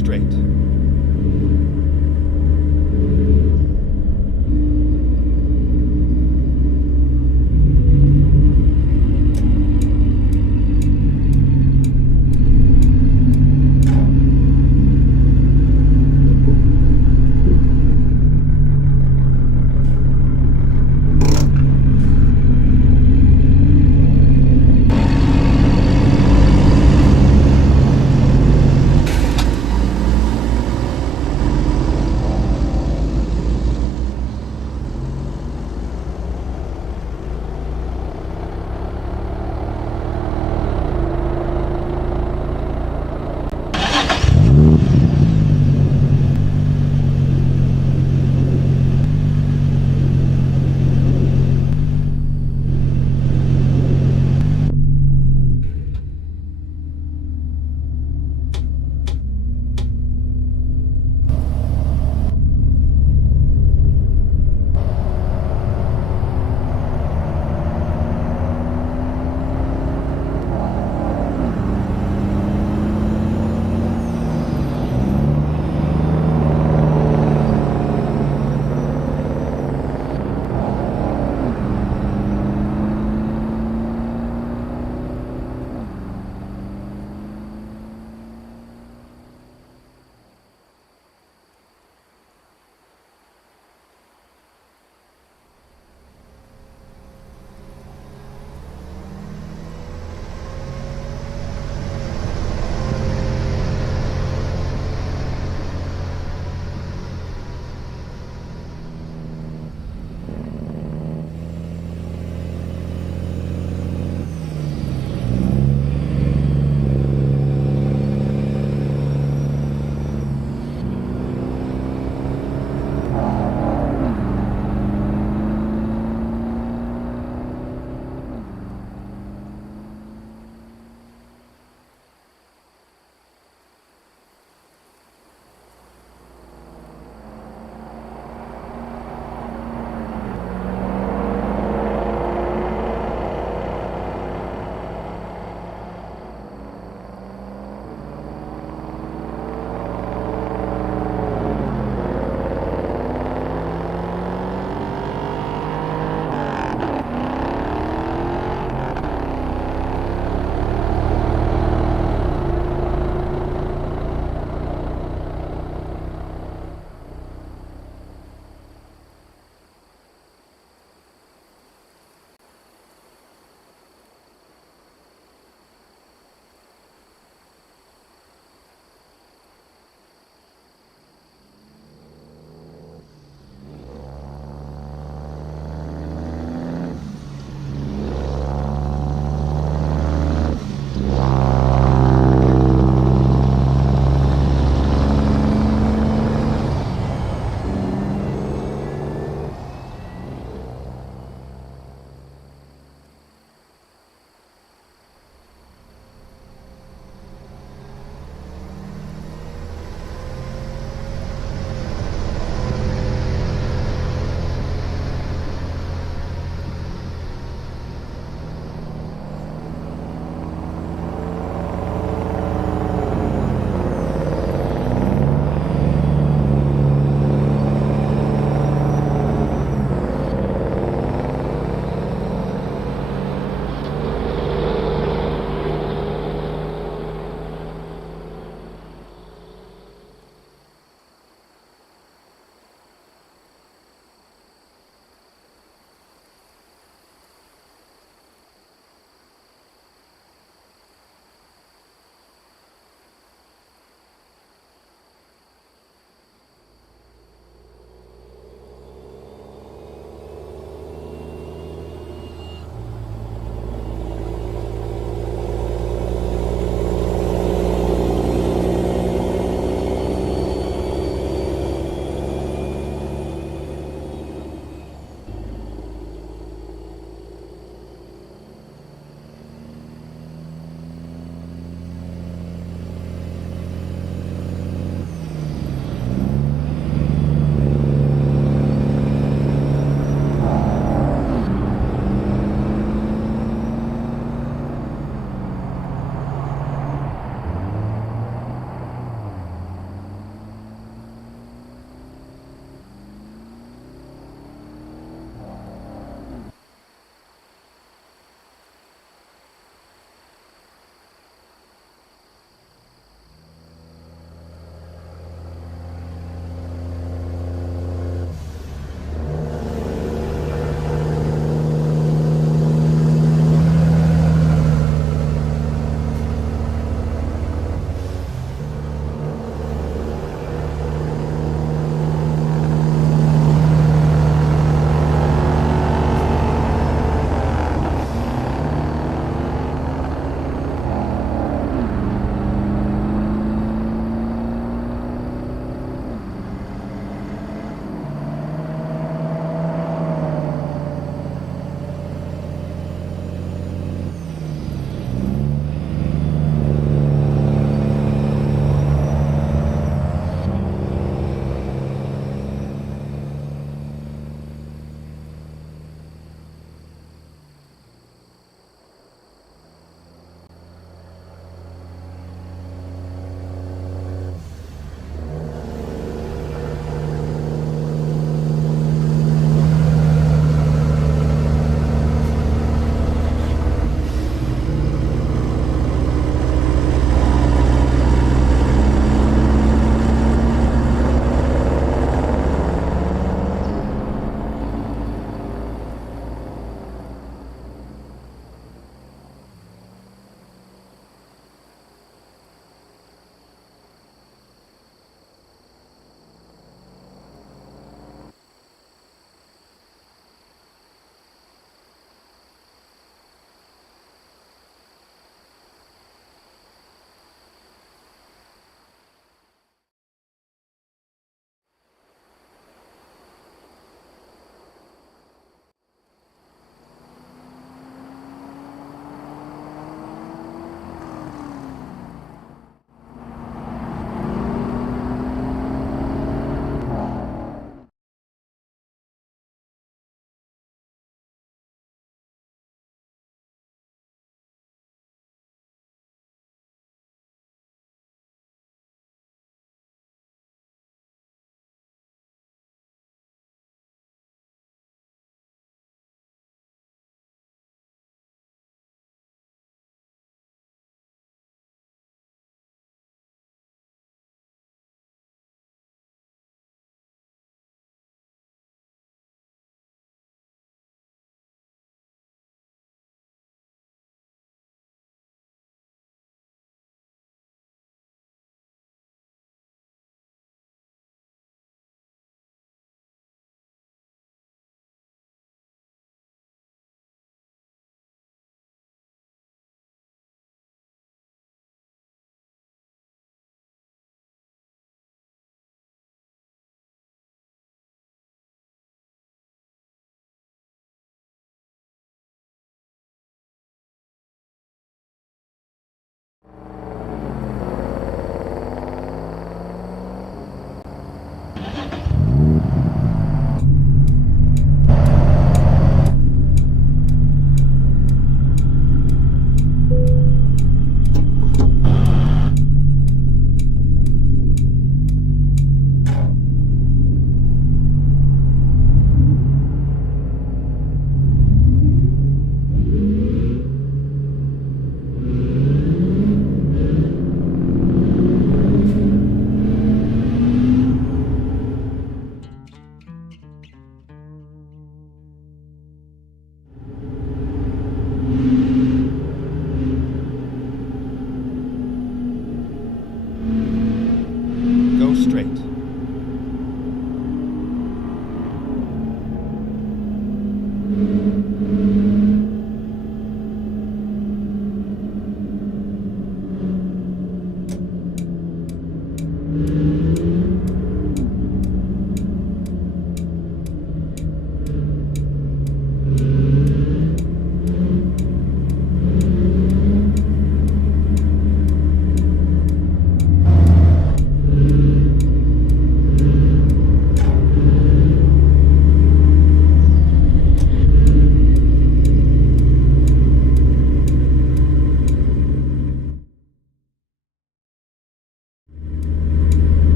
straight.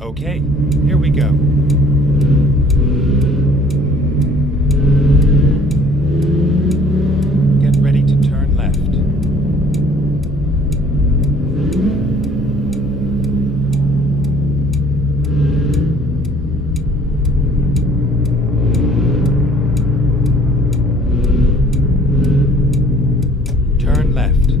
Okay, here we go. Get ready to turn left. Turn left.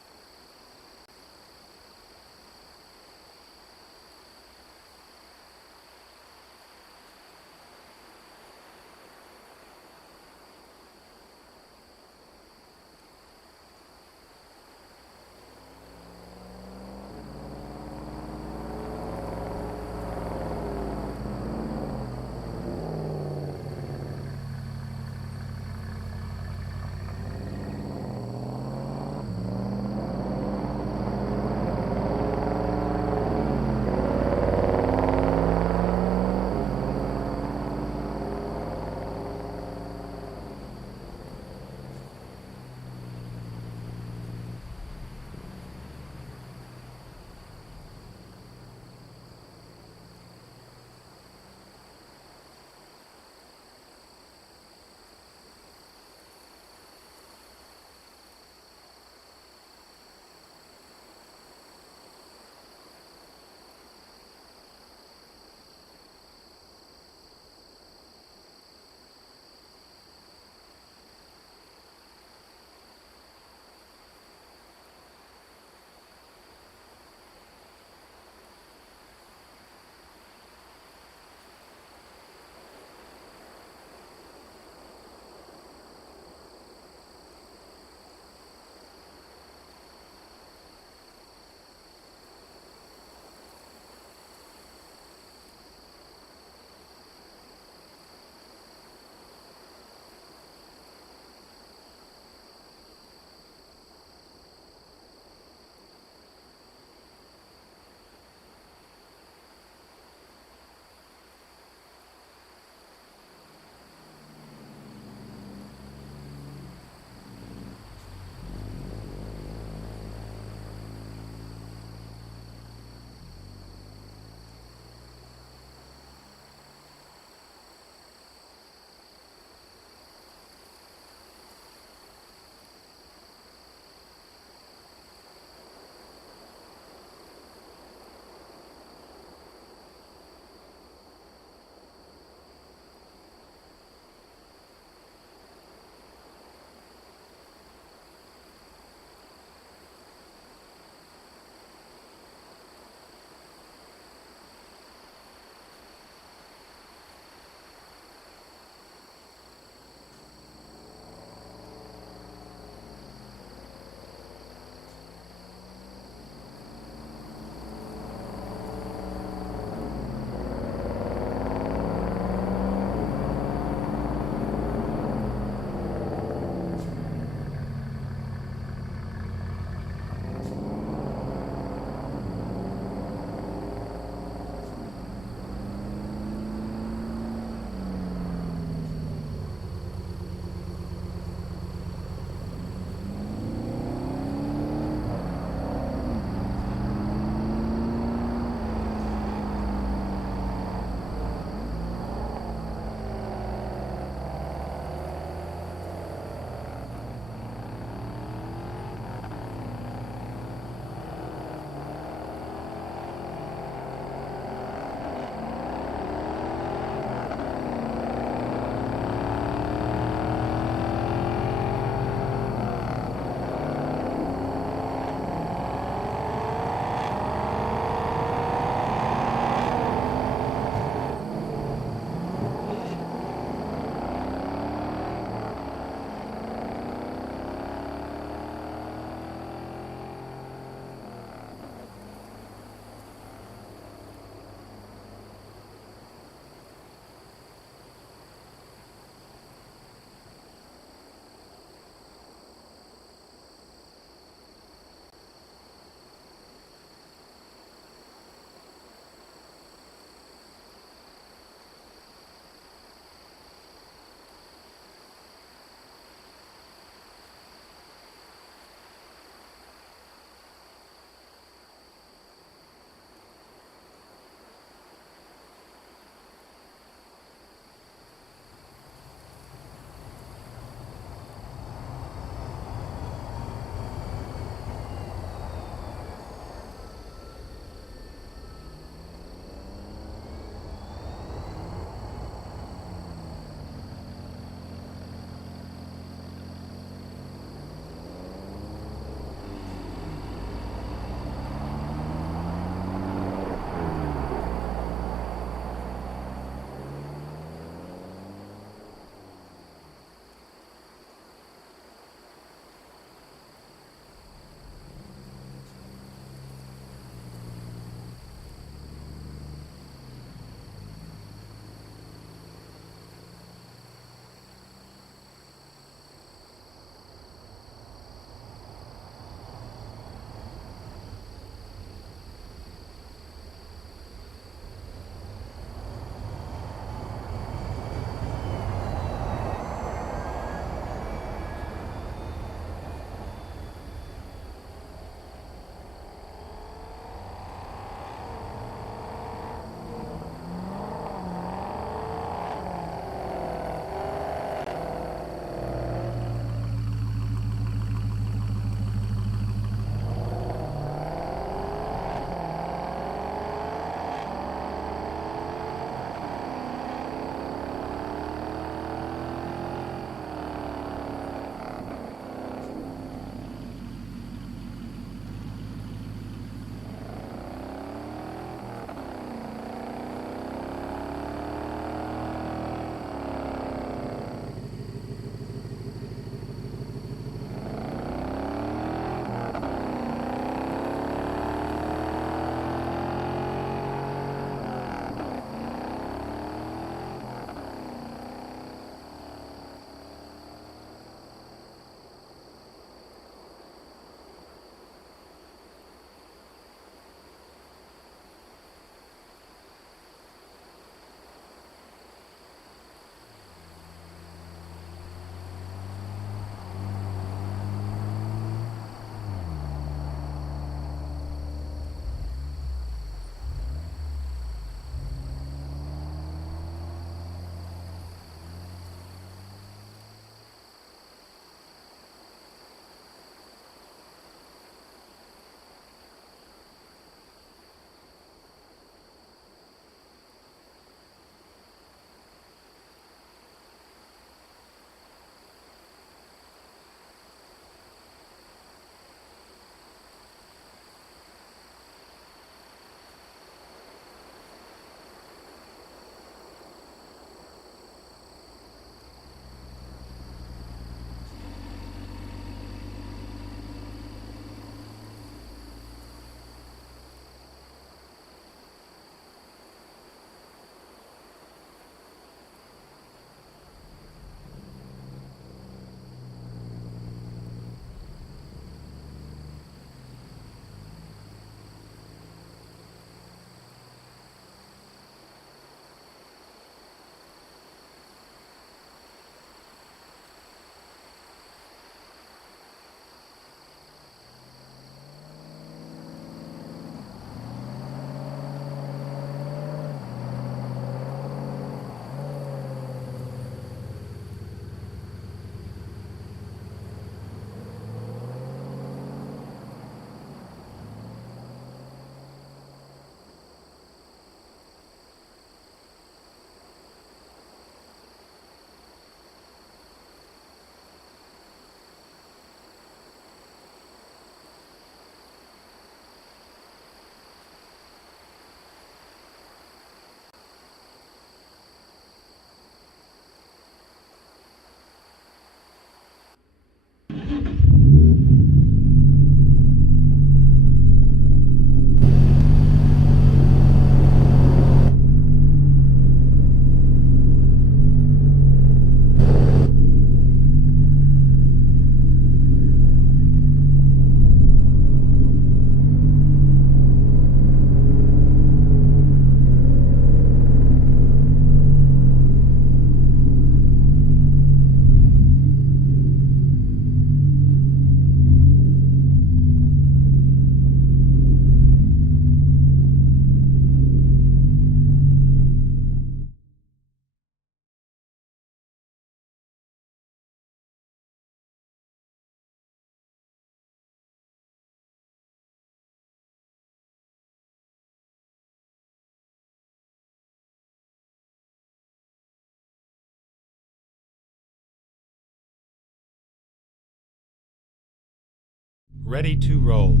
Ready to roll.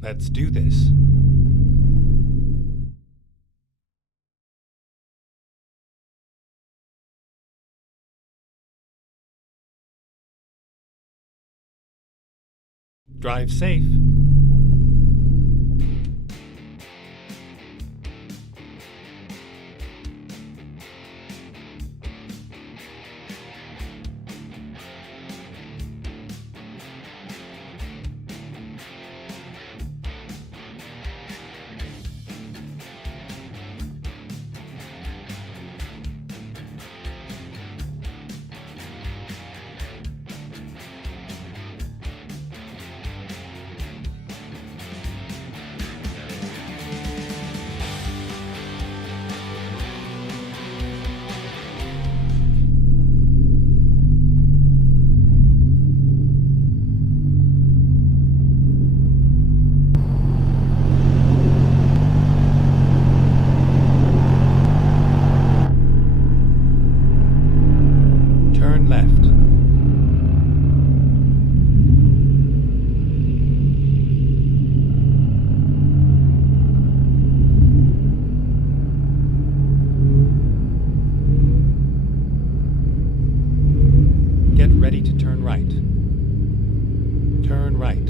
Let's do this. Drive safe. Turn left. Get ready to turn right. Turn right.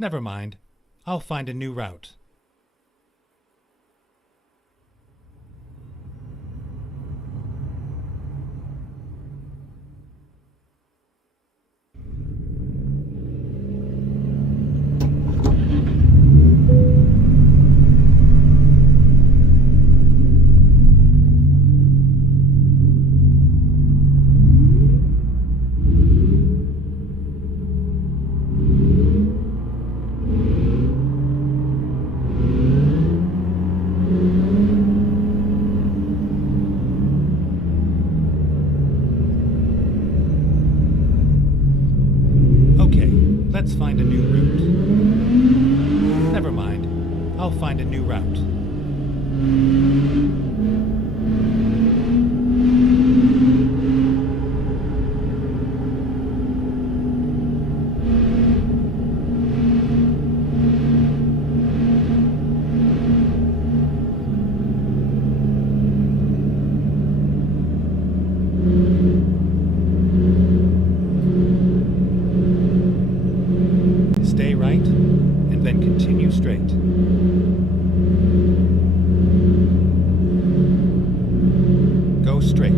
Never mind. I'll find a new route. I'll find a new route. Stay right, and then continue straight. Go straight.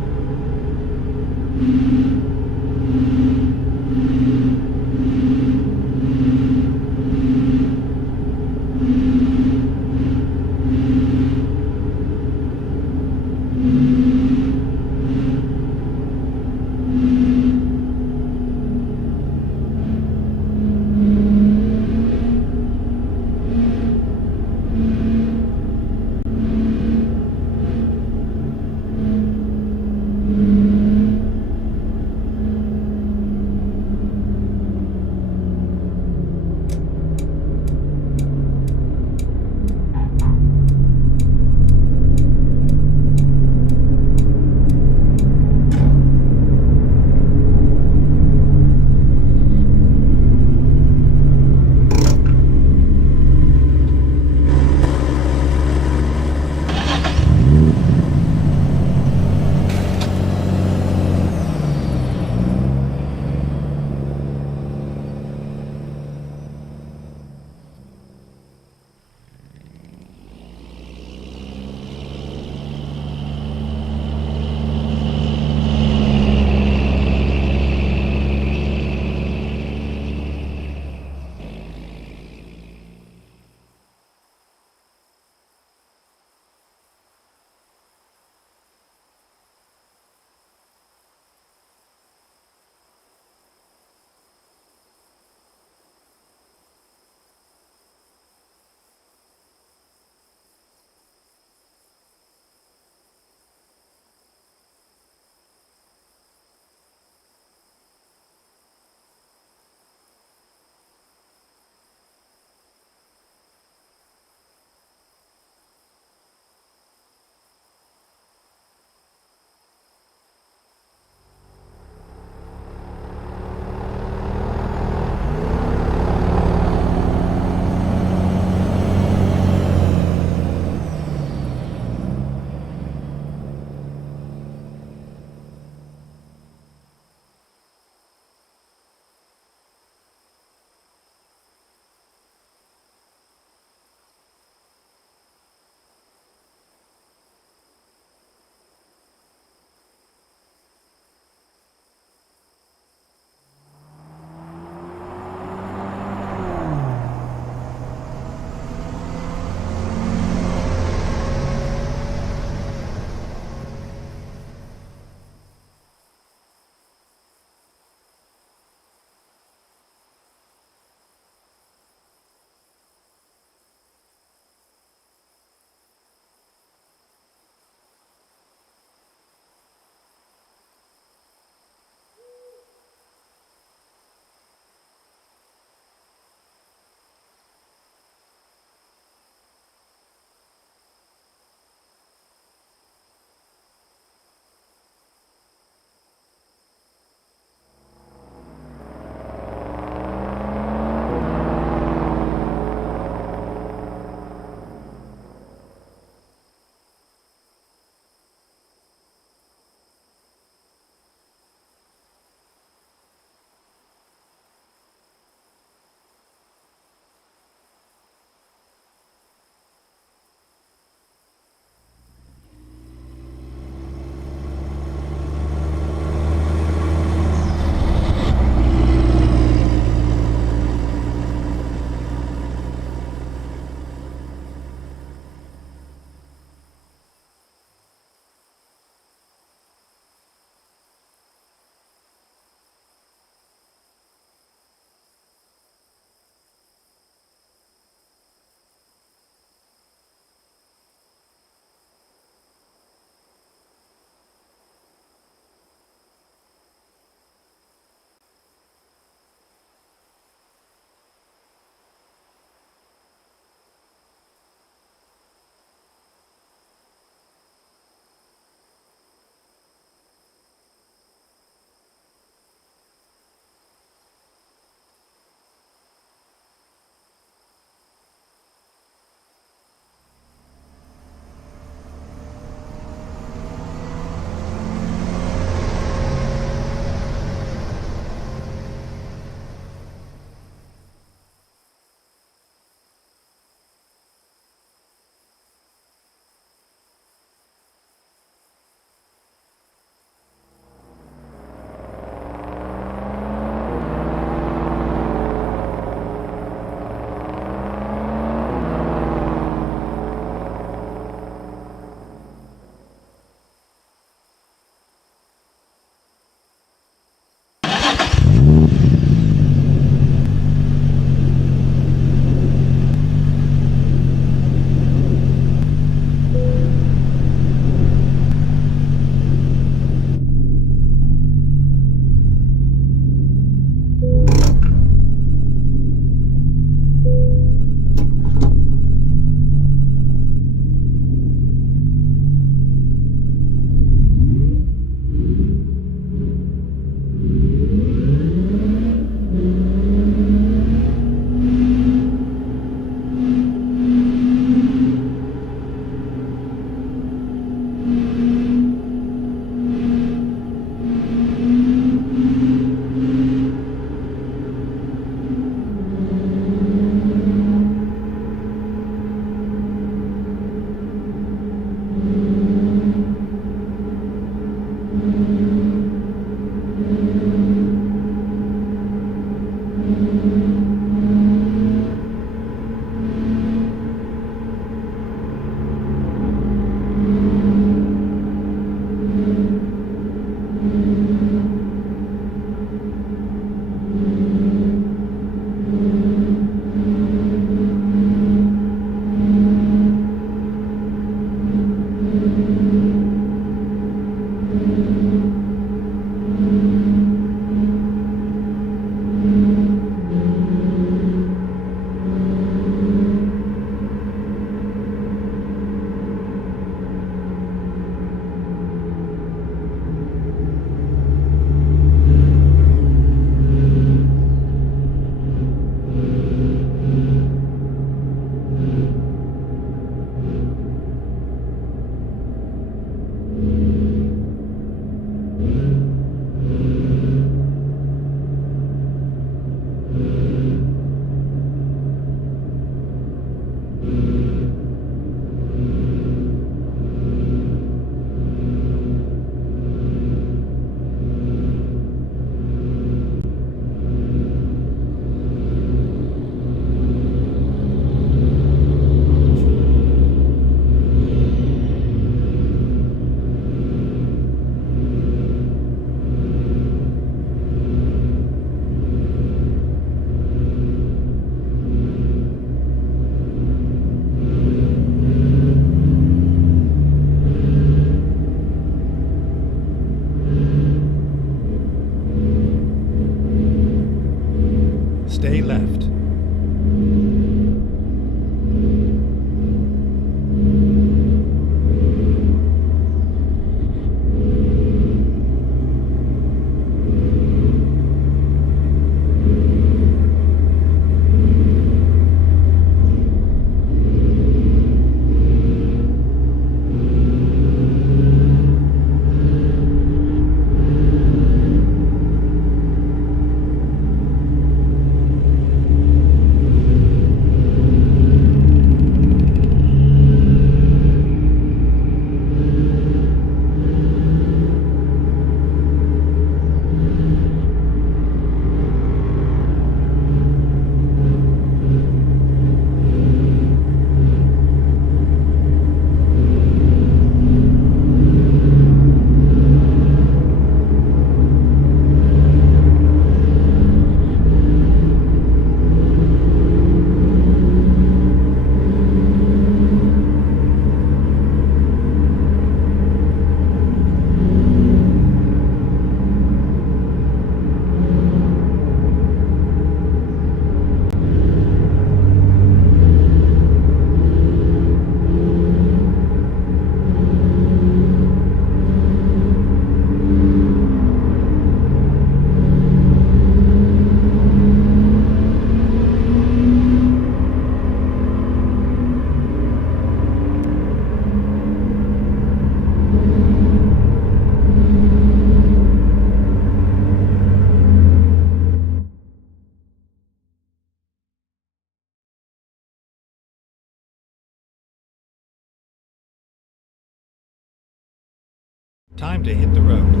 Time to hit the road.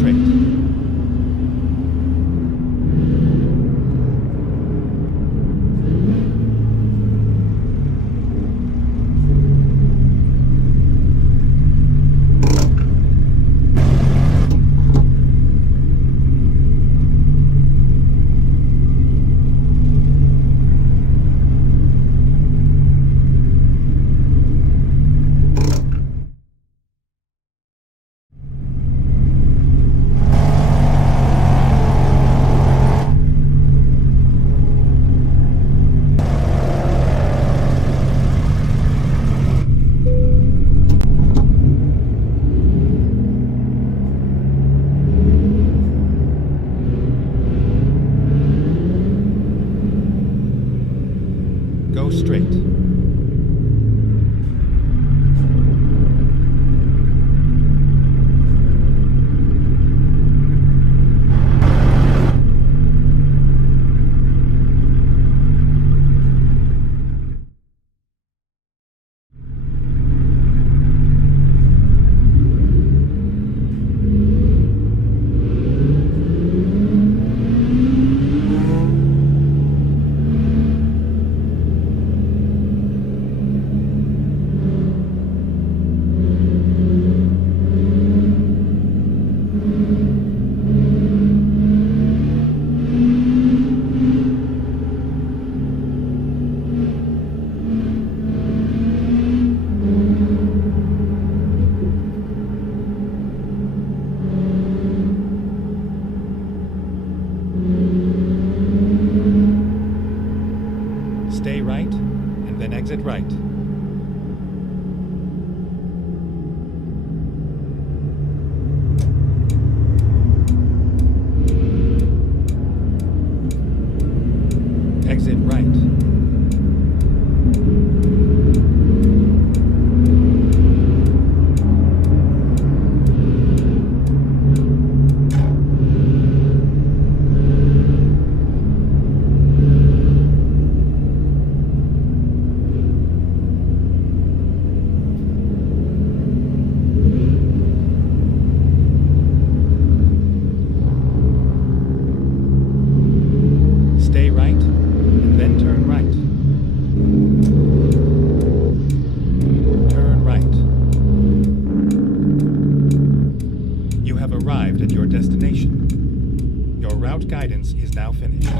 straight. Go straight. Stay right, and then exit right. Exit right. Stay right, and then turn right. Turn right. You have arrived at your destination. Your route guidance is now finished.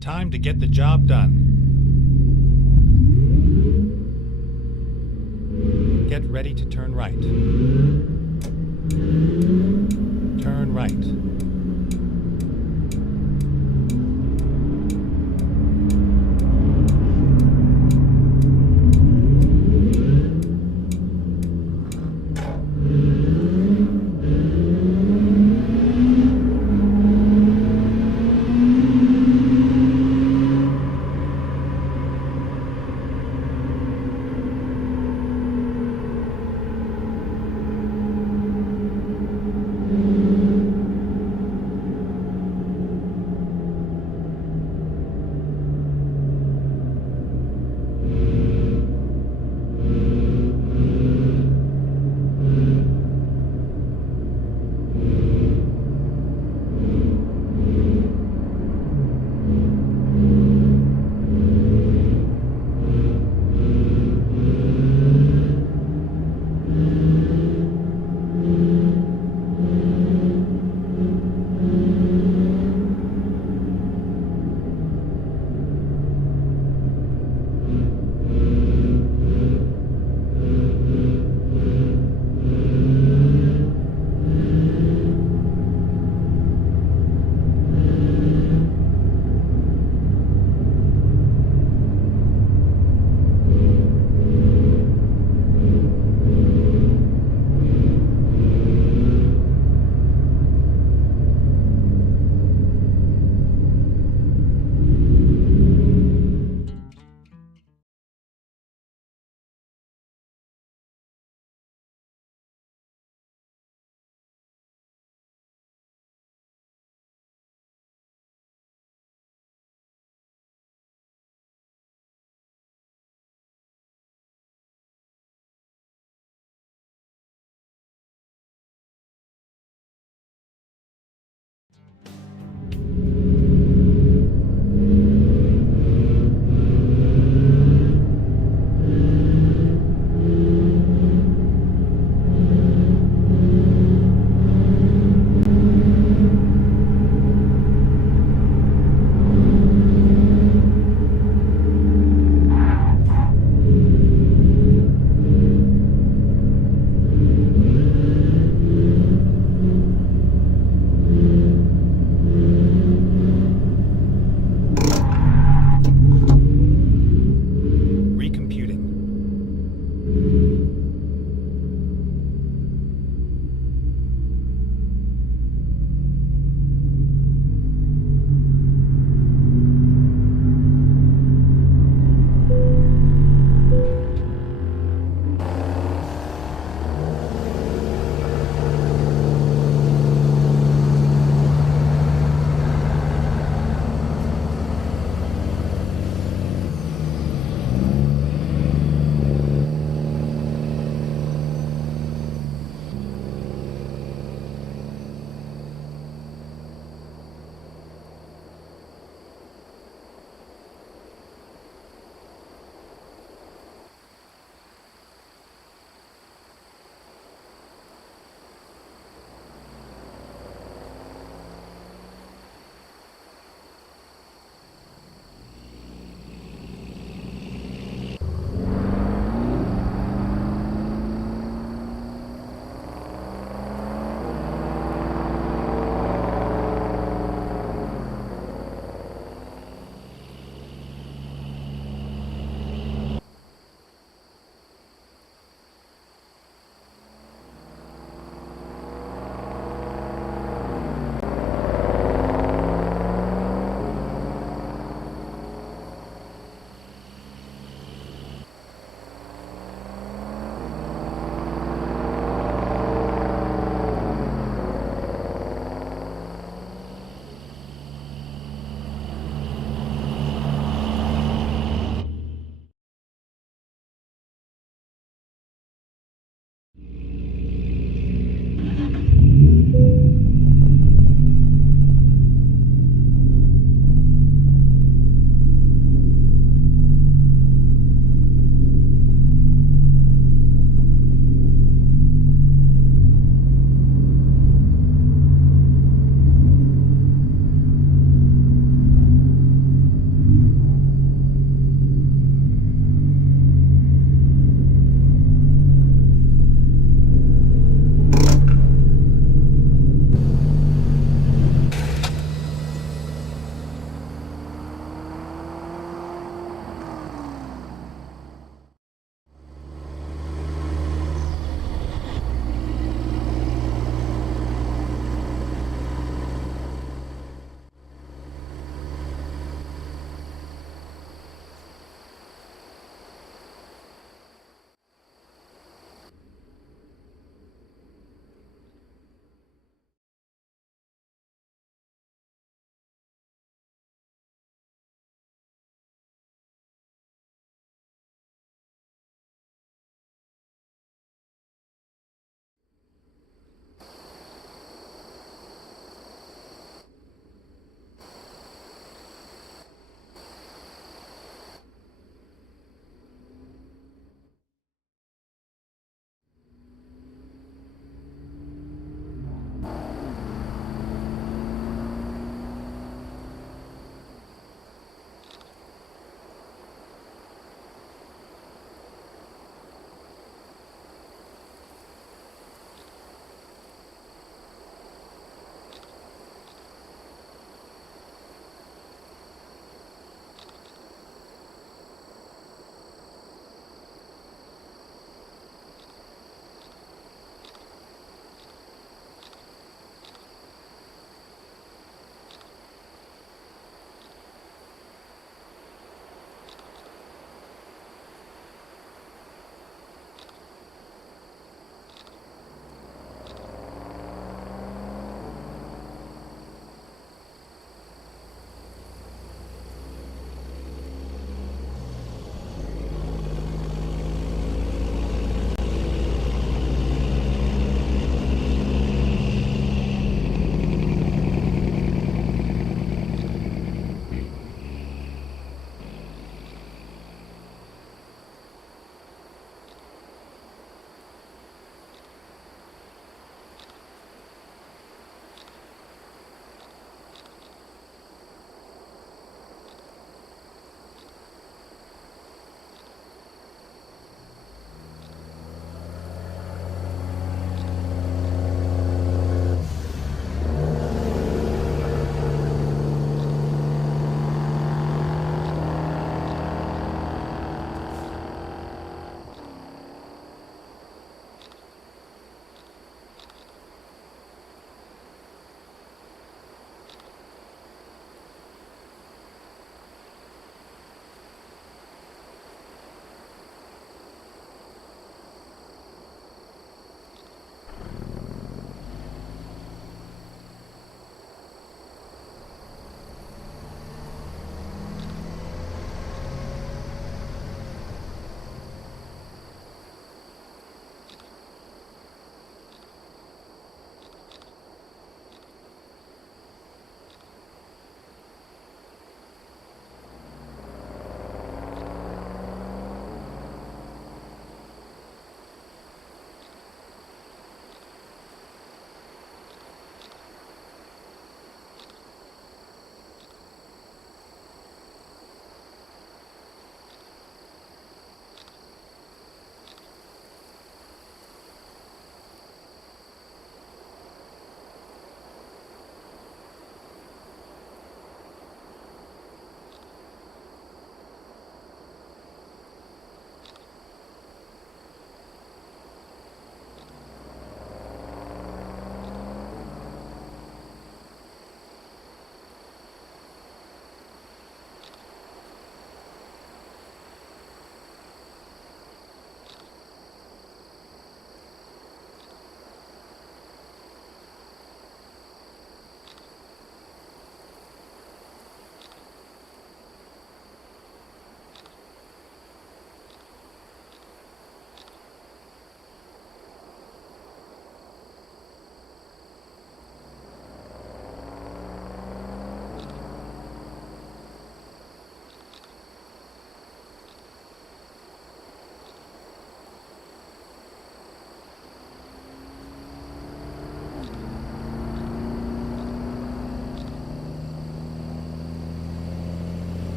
Time to get the job done. Get ready to turn right. Turn right.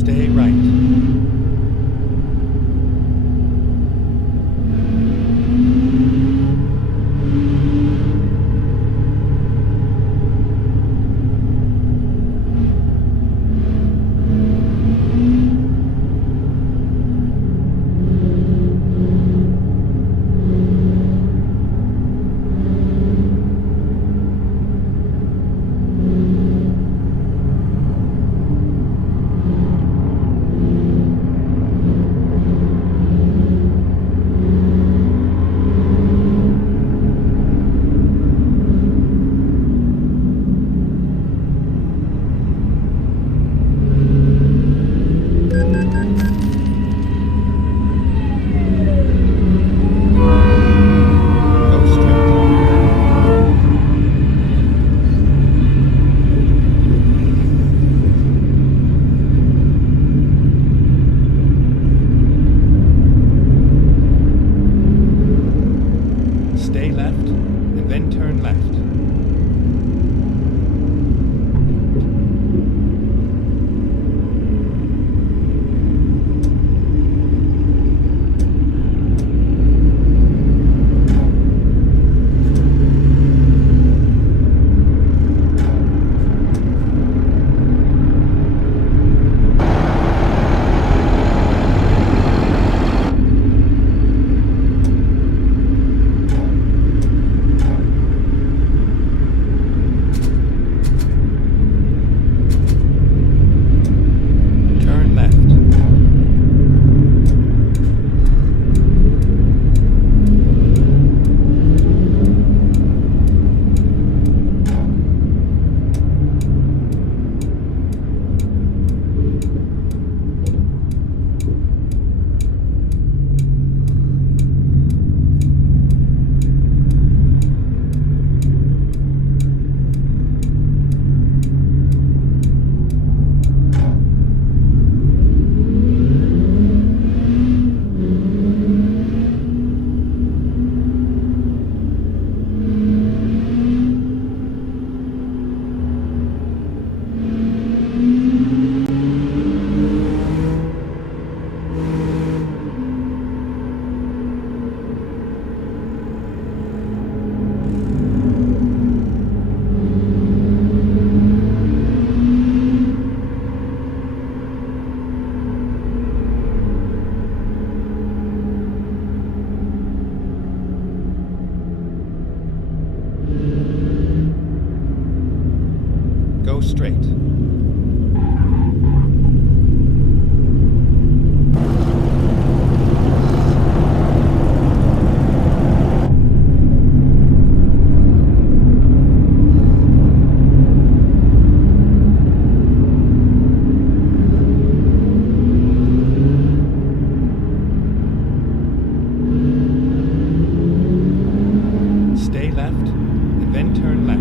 Stay right. Stay left, and then turn left. Turn left. Go straight. Stay left, and then turn left.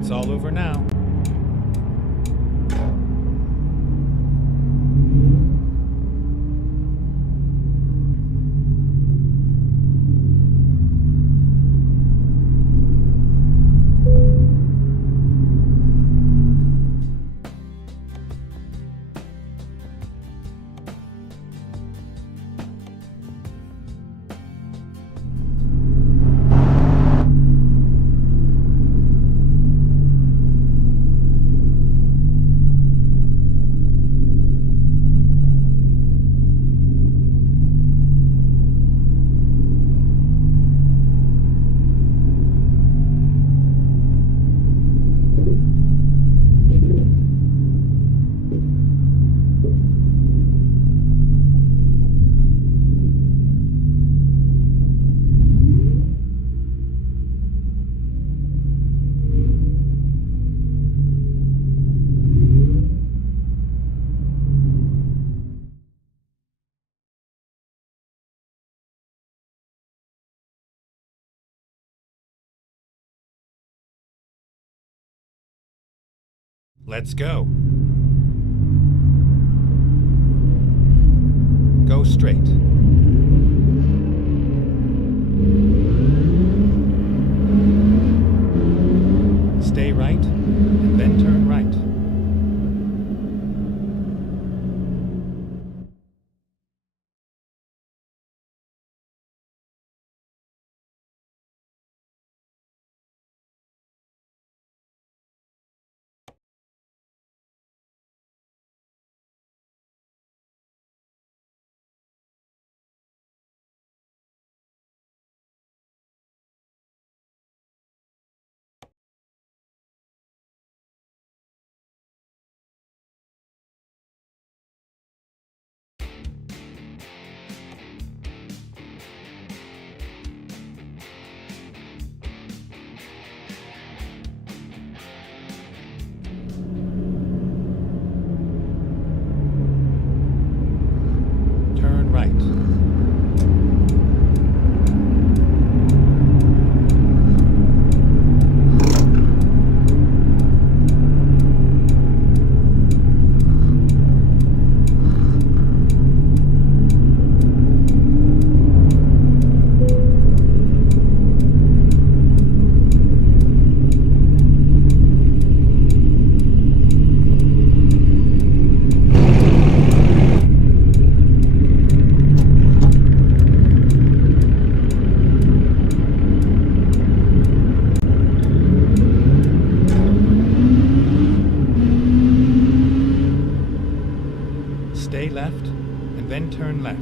It's all over now. Let's go. Go straight. Stay right, and then turn right. Turn right. Stay left, and then turn left.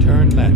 Turn left.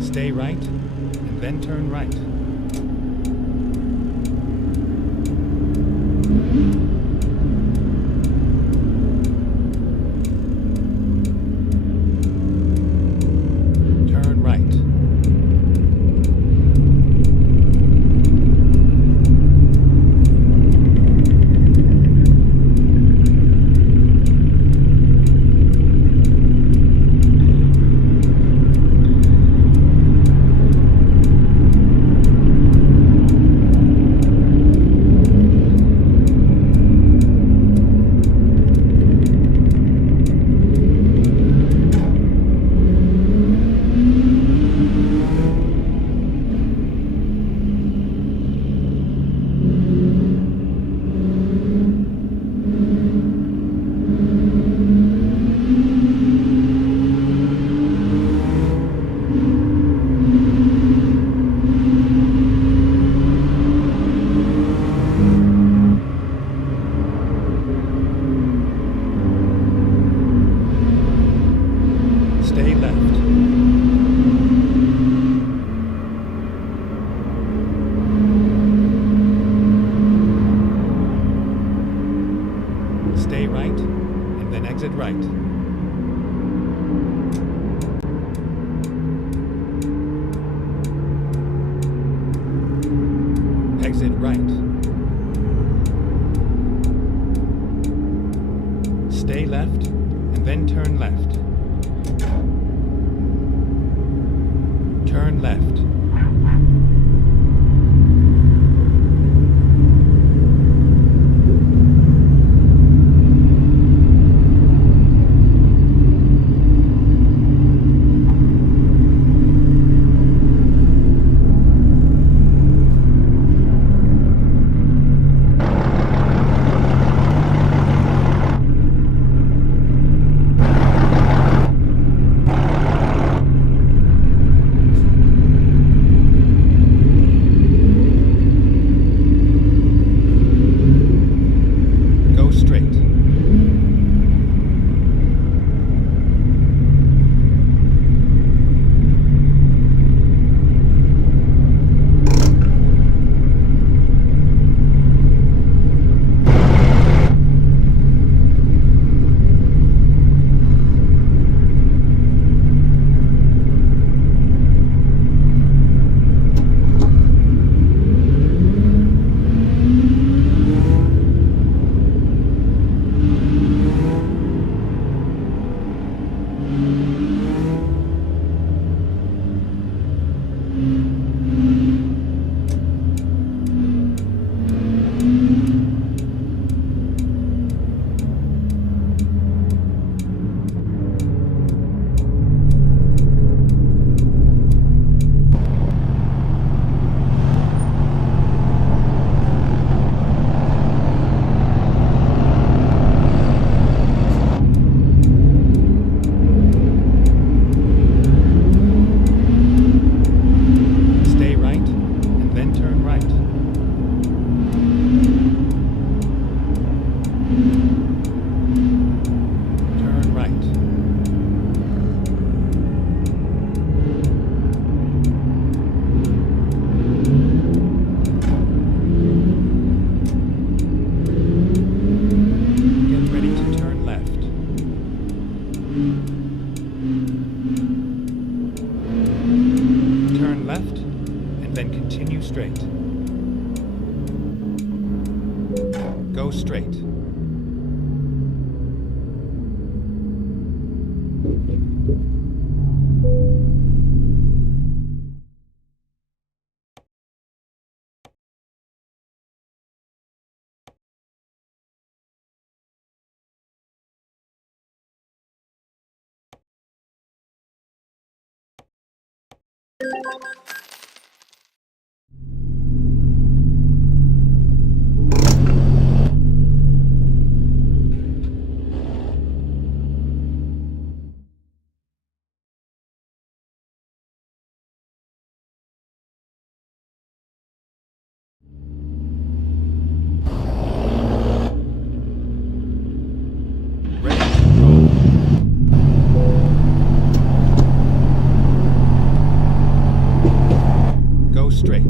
Stay right, and then turn right. Stay right, and then exit right. Exit right. Stay left, and then turn left. Turn left. Go straight. Stay right, and then turn right. Turn right. Get ready to turn left. Turn left, and then continue straight. Go straight. Ready to roll. Go straight.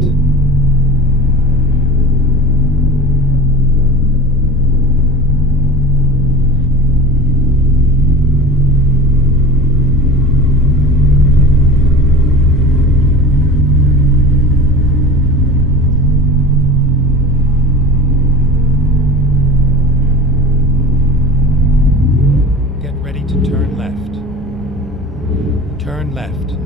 Get ready to turn left. Turn left.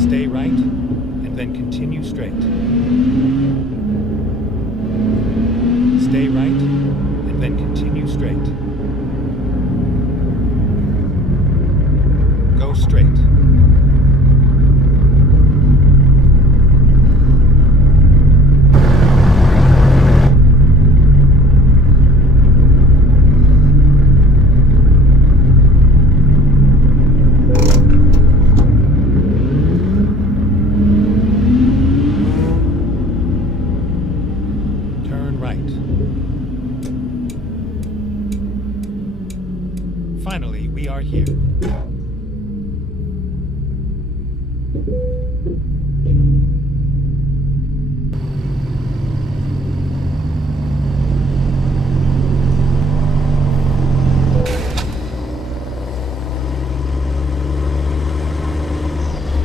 Stay right, and then continue straight. Stay right, and then continue straight. Go straight. Turn right. Finally, we are here.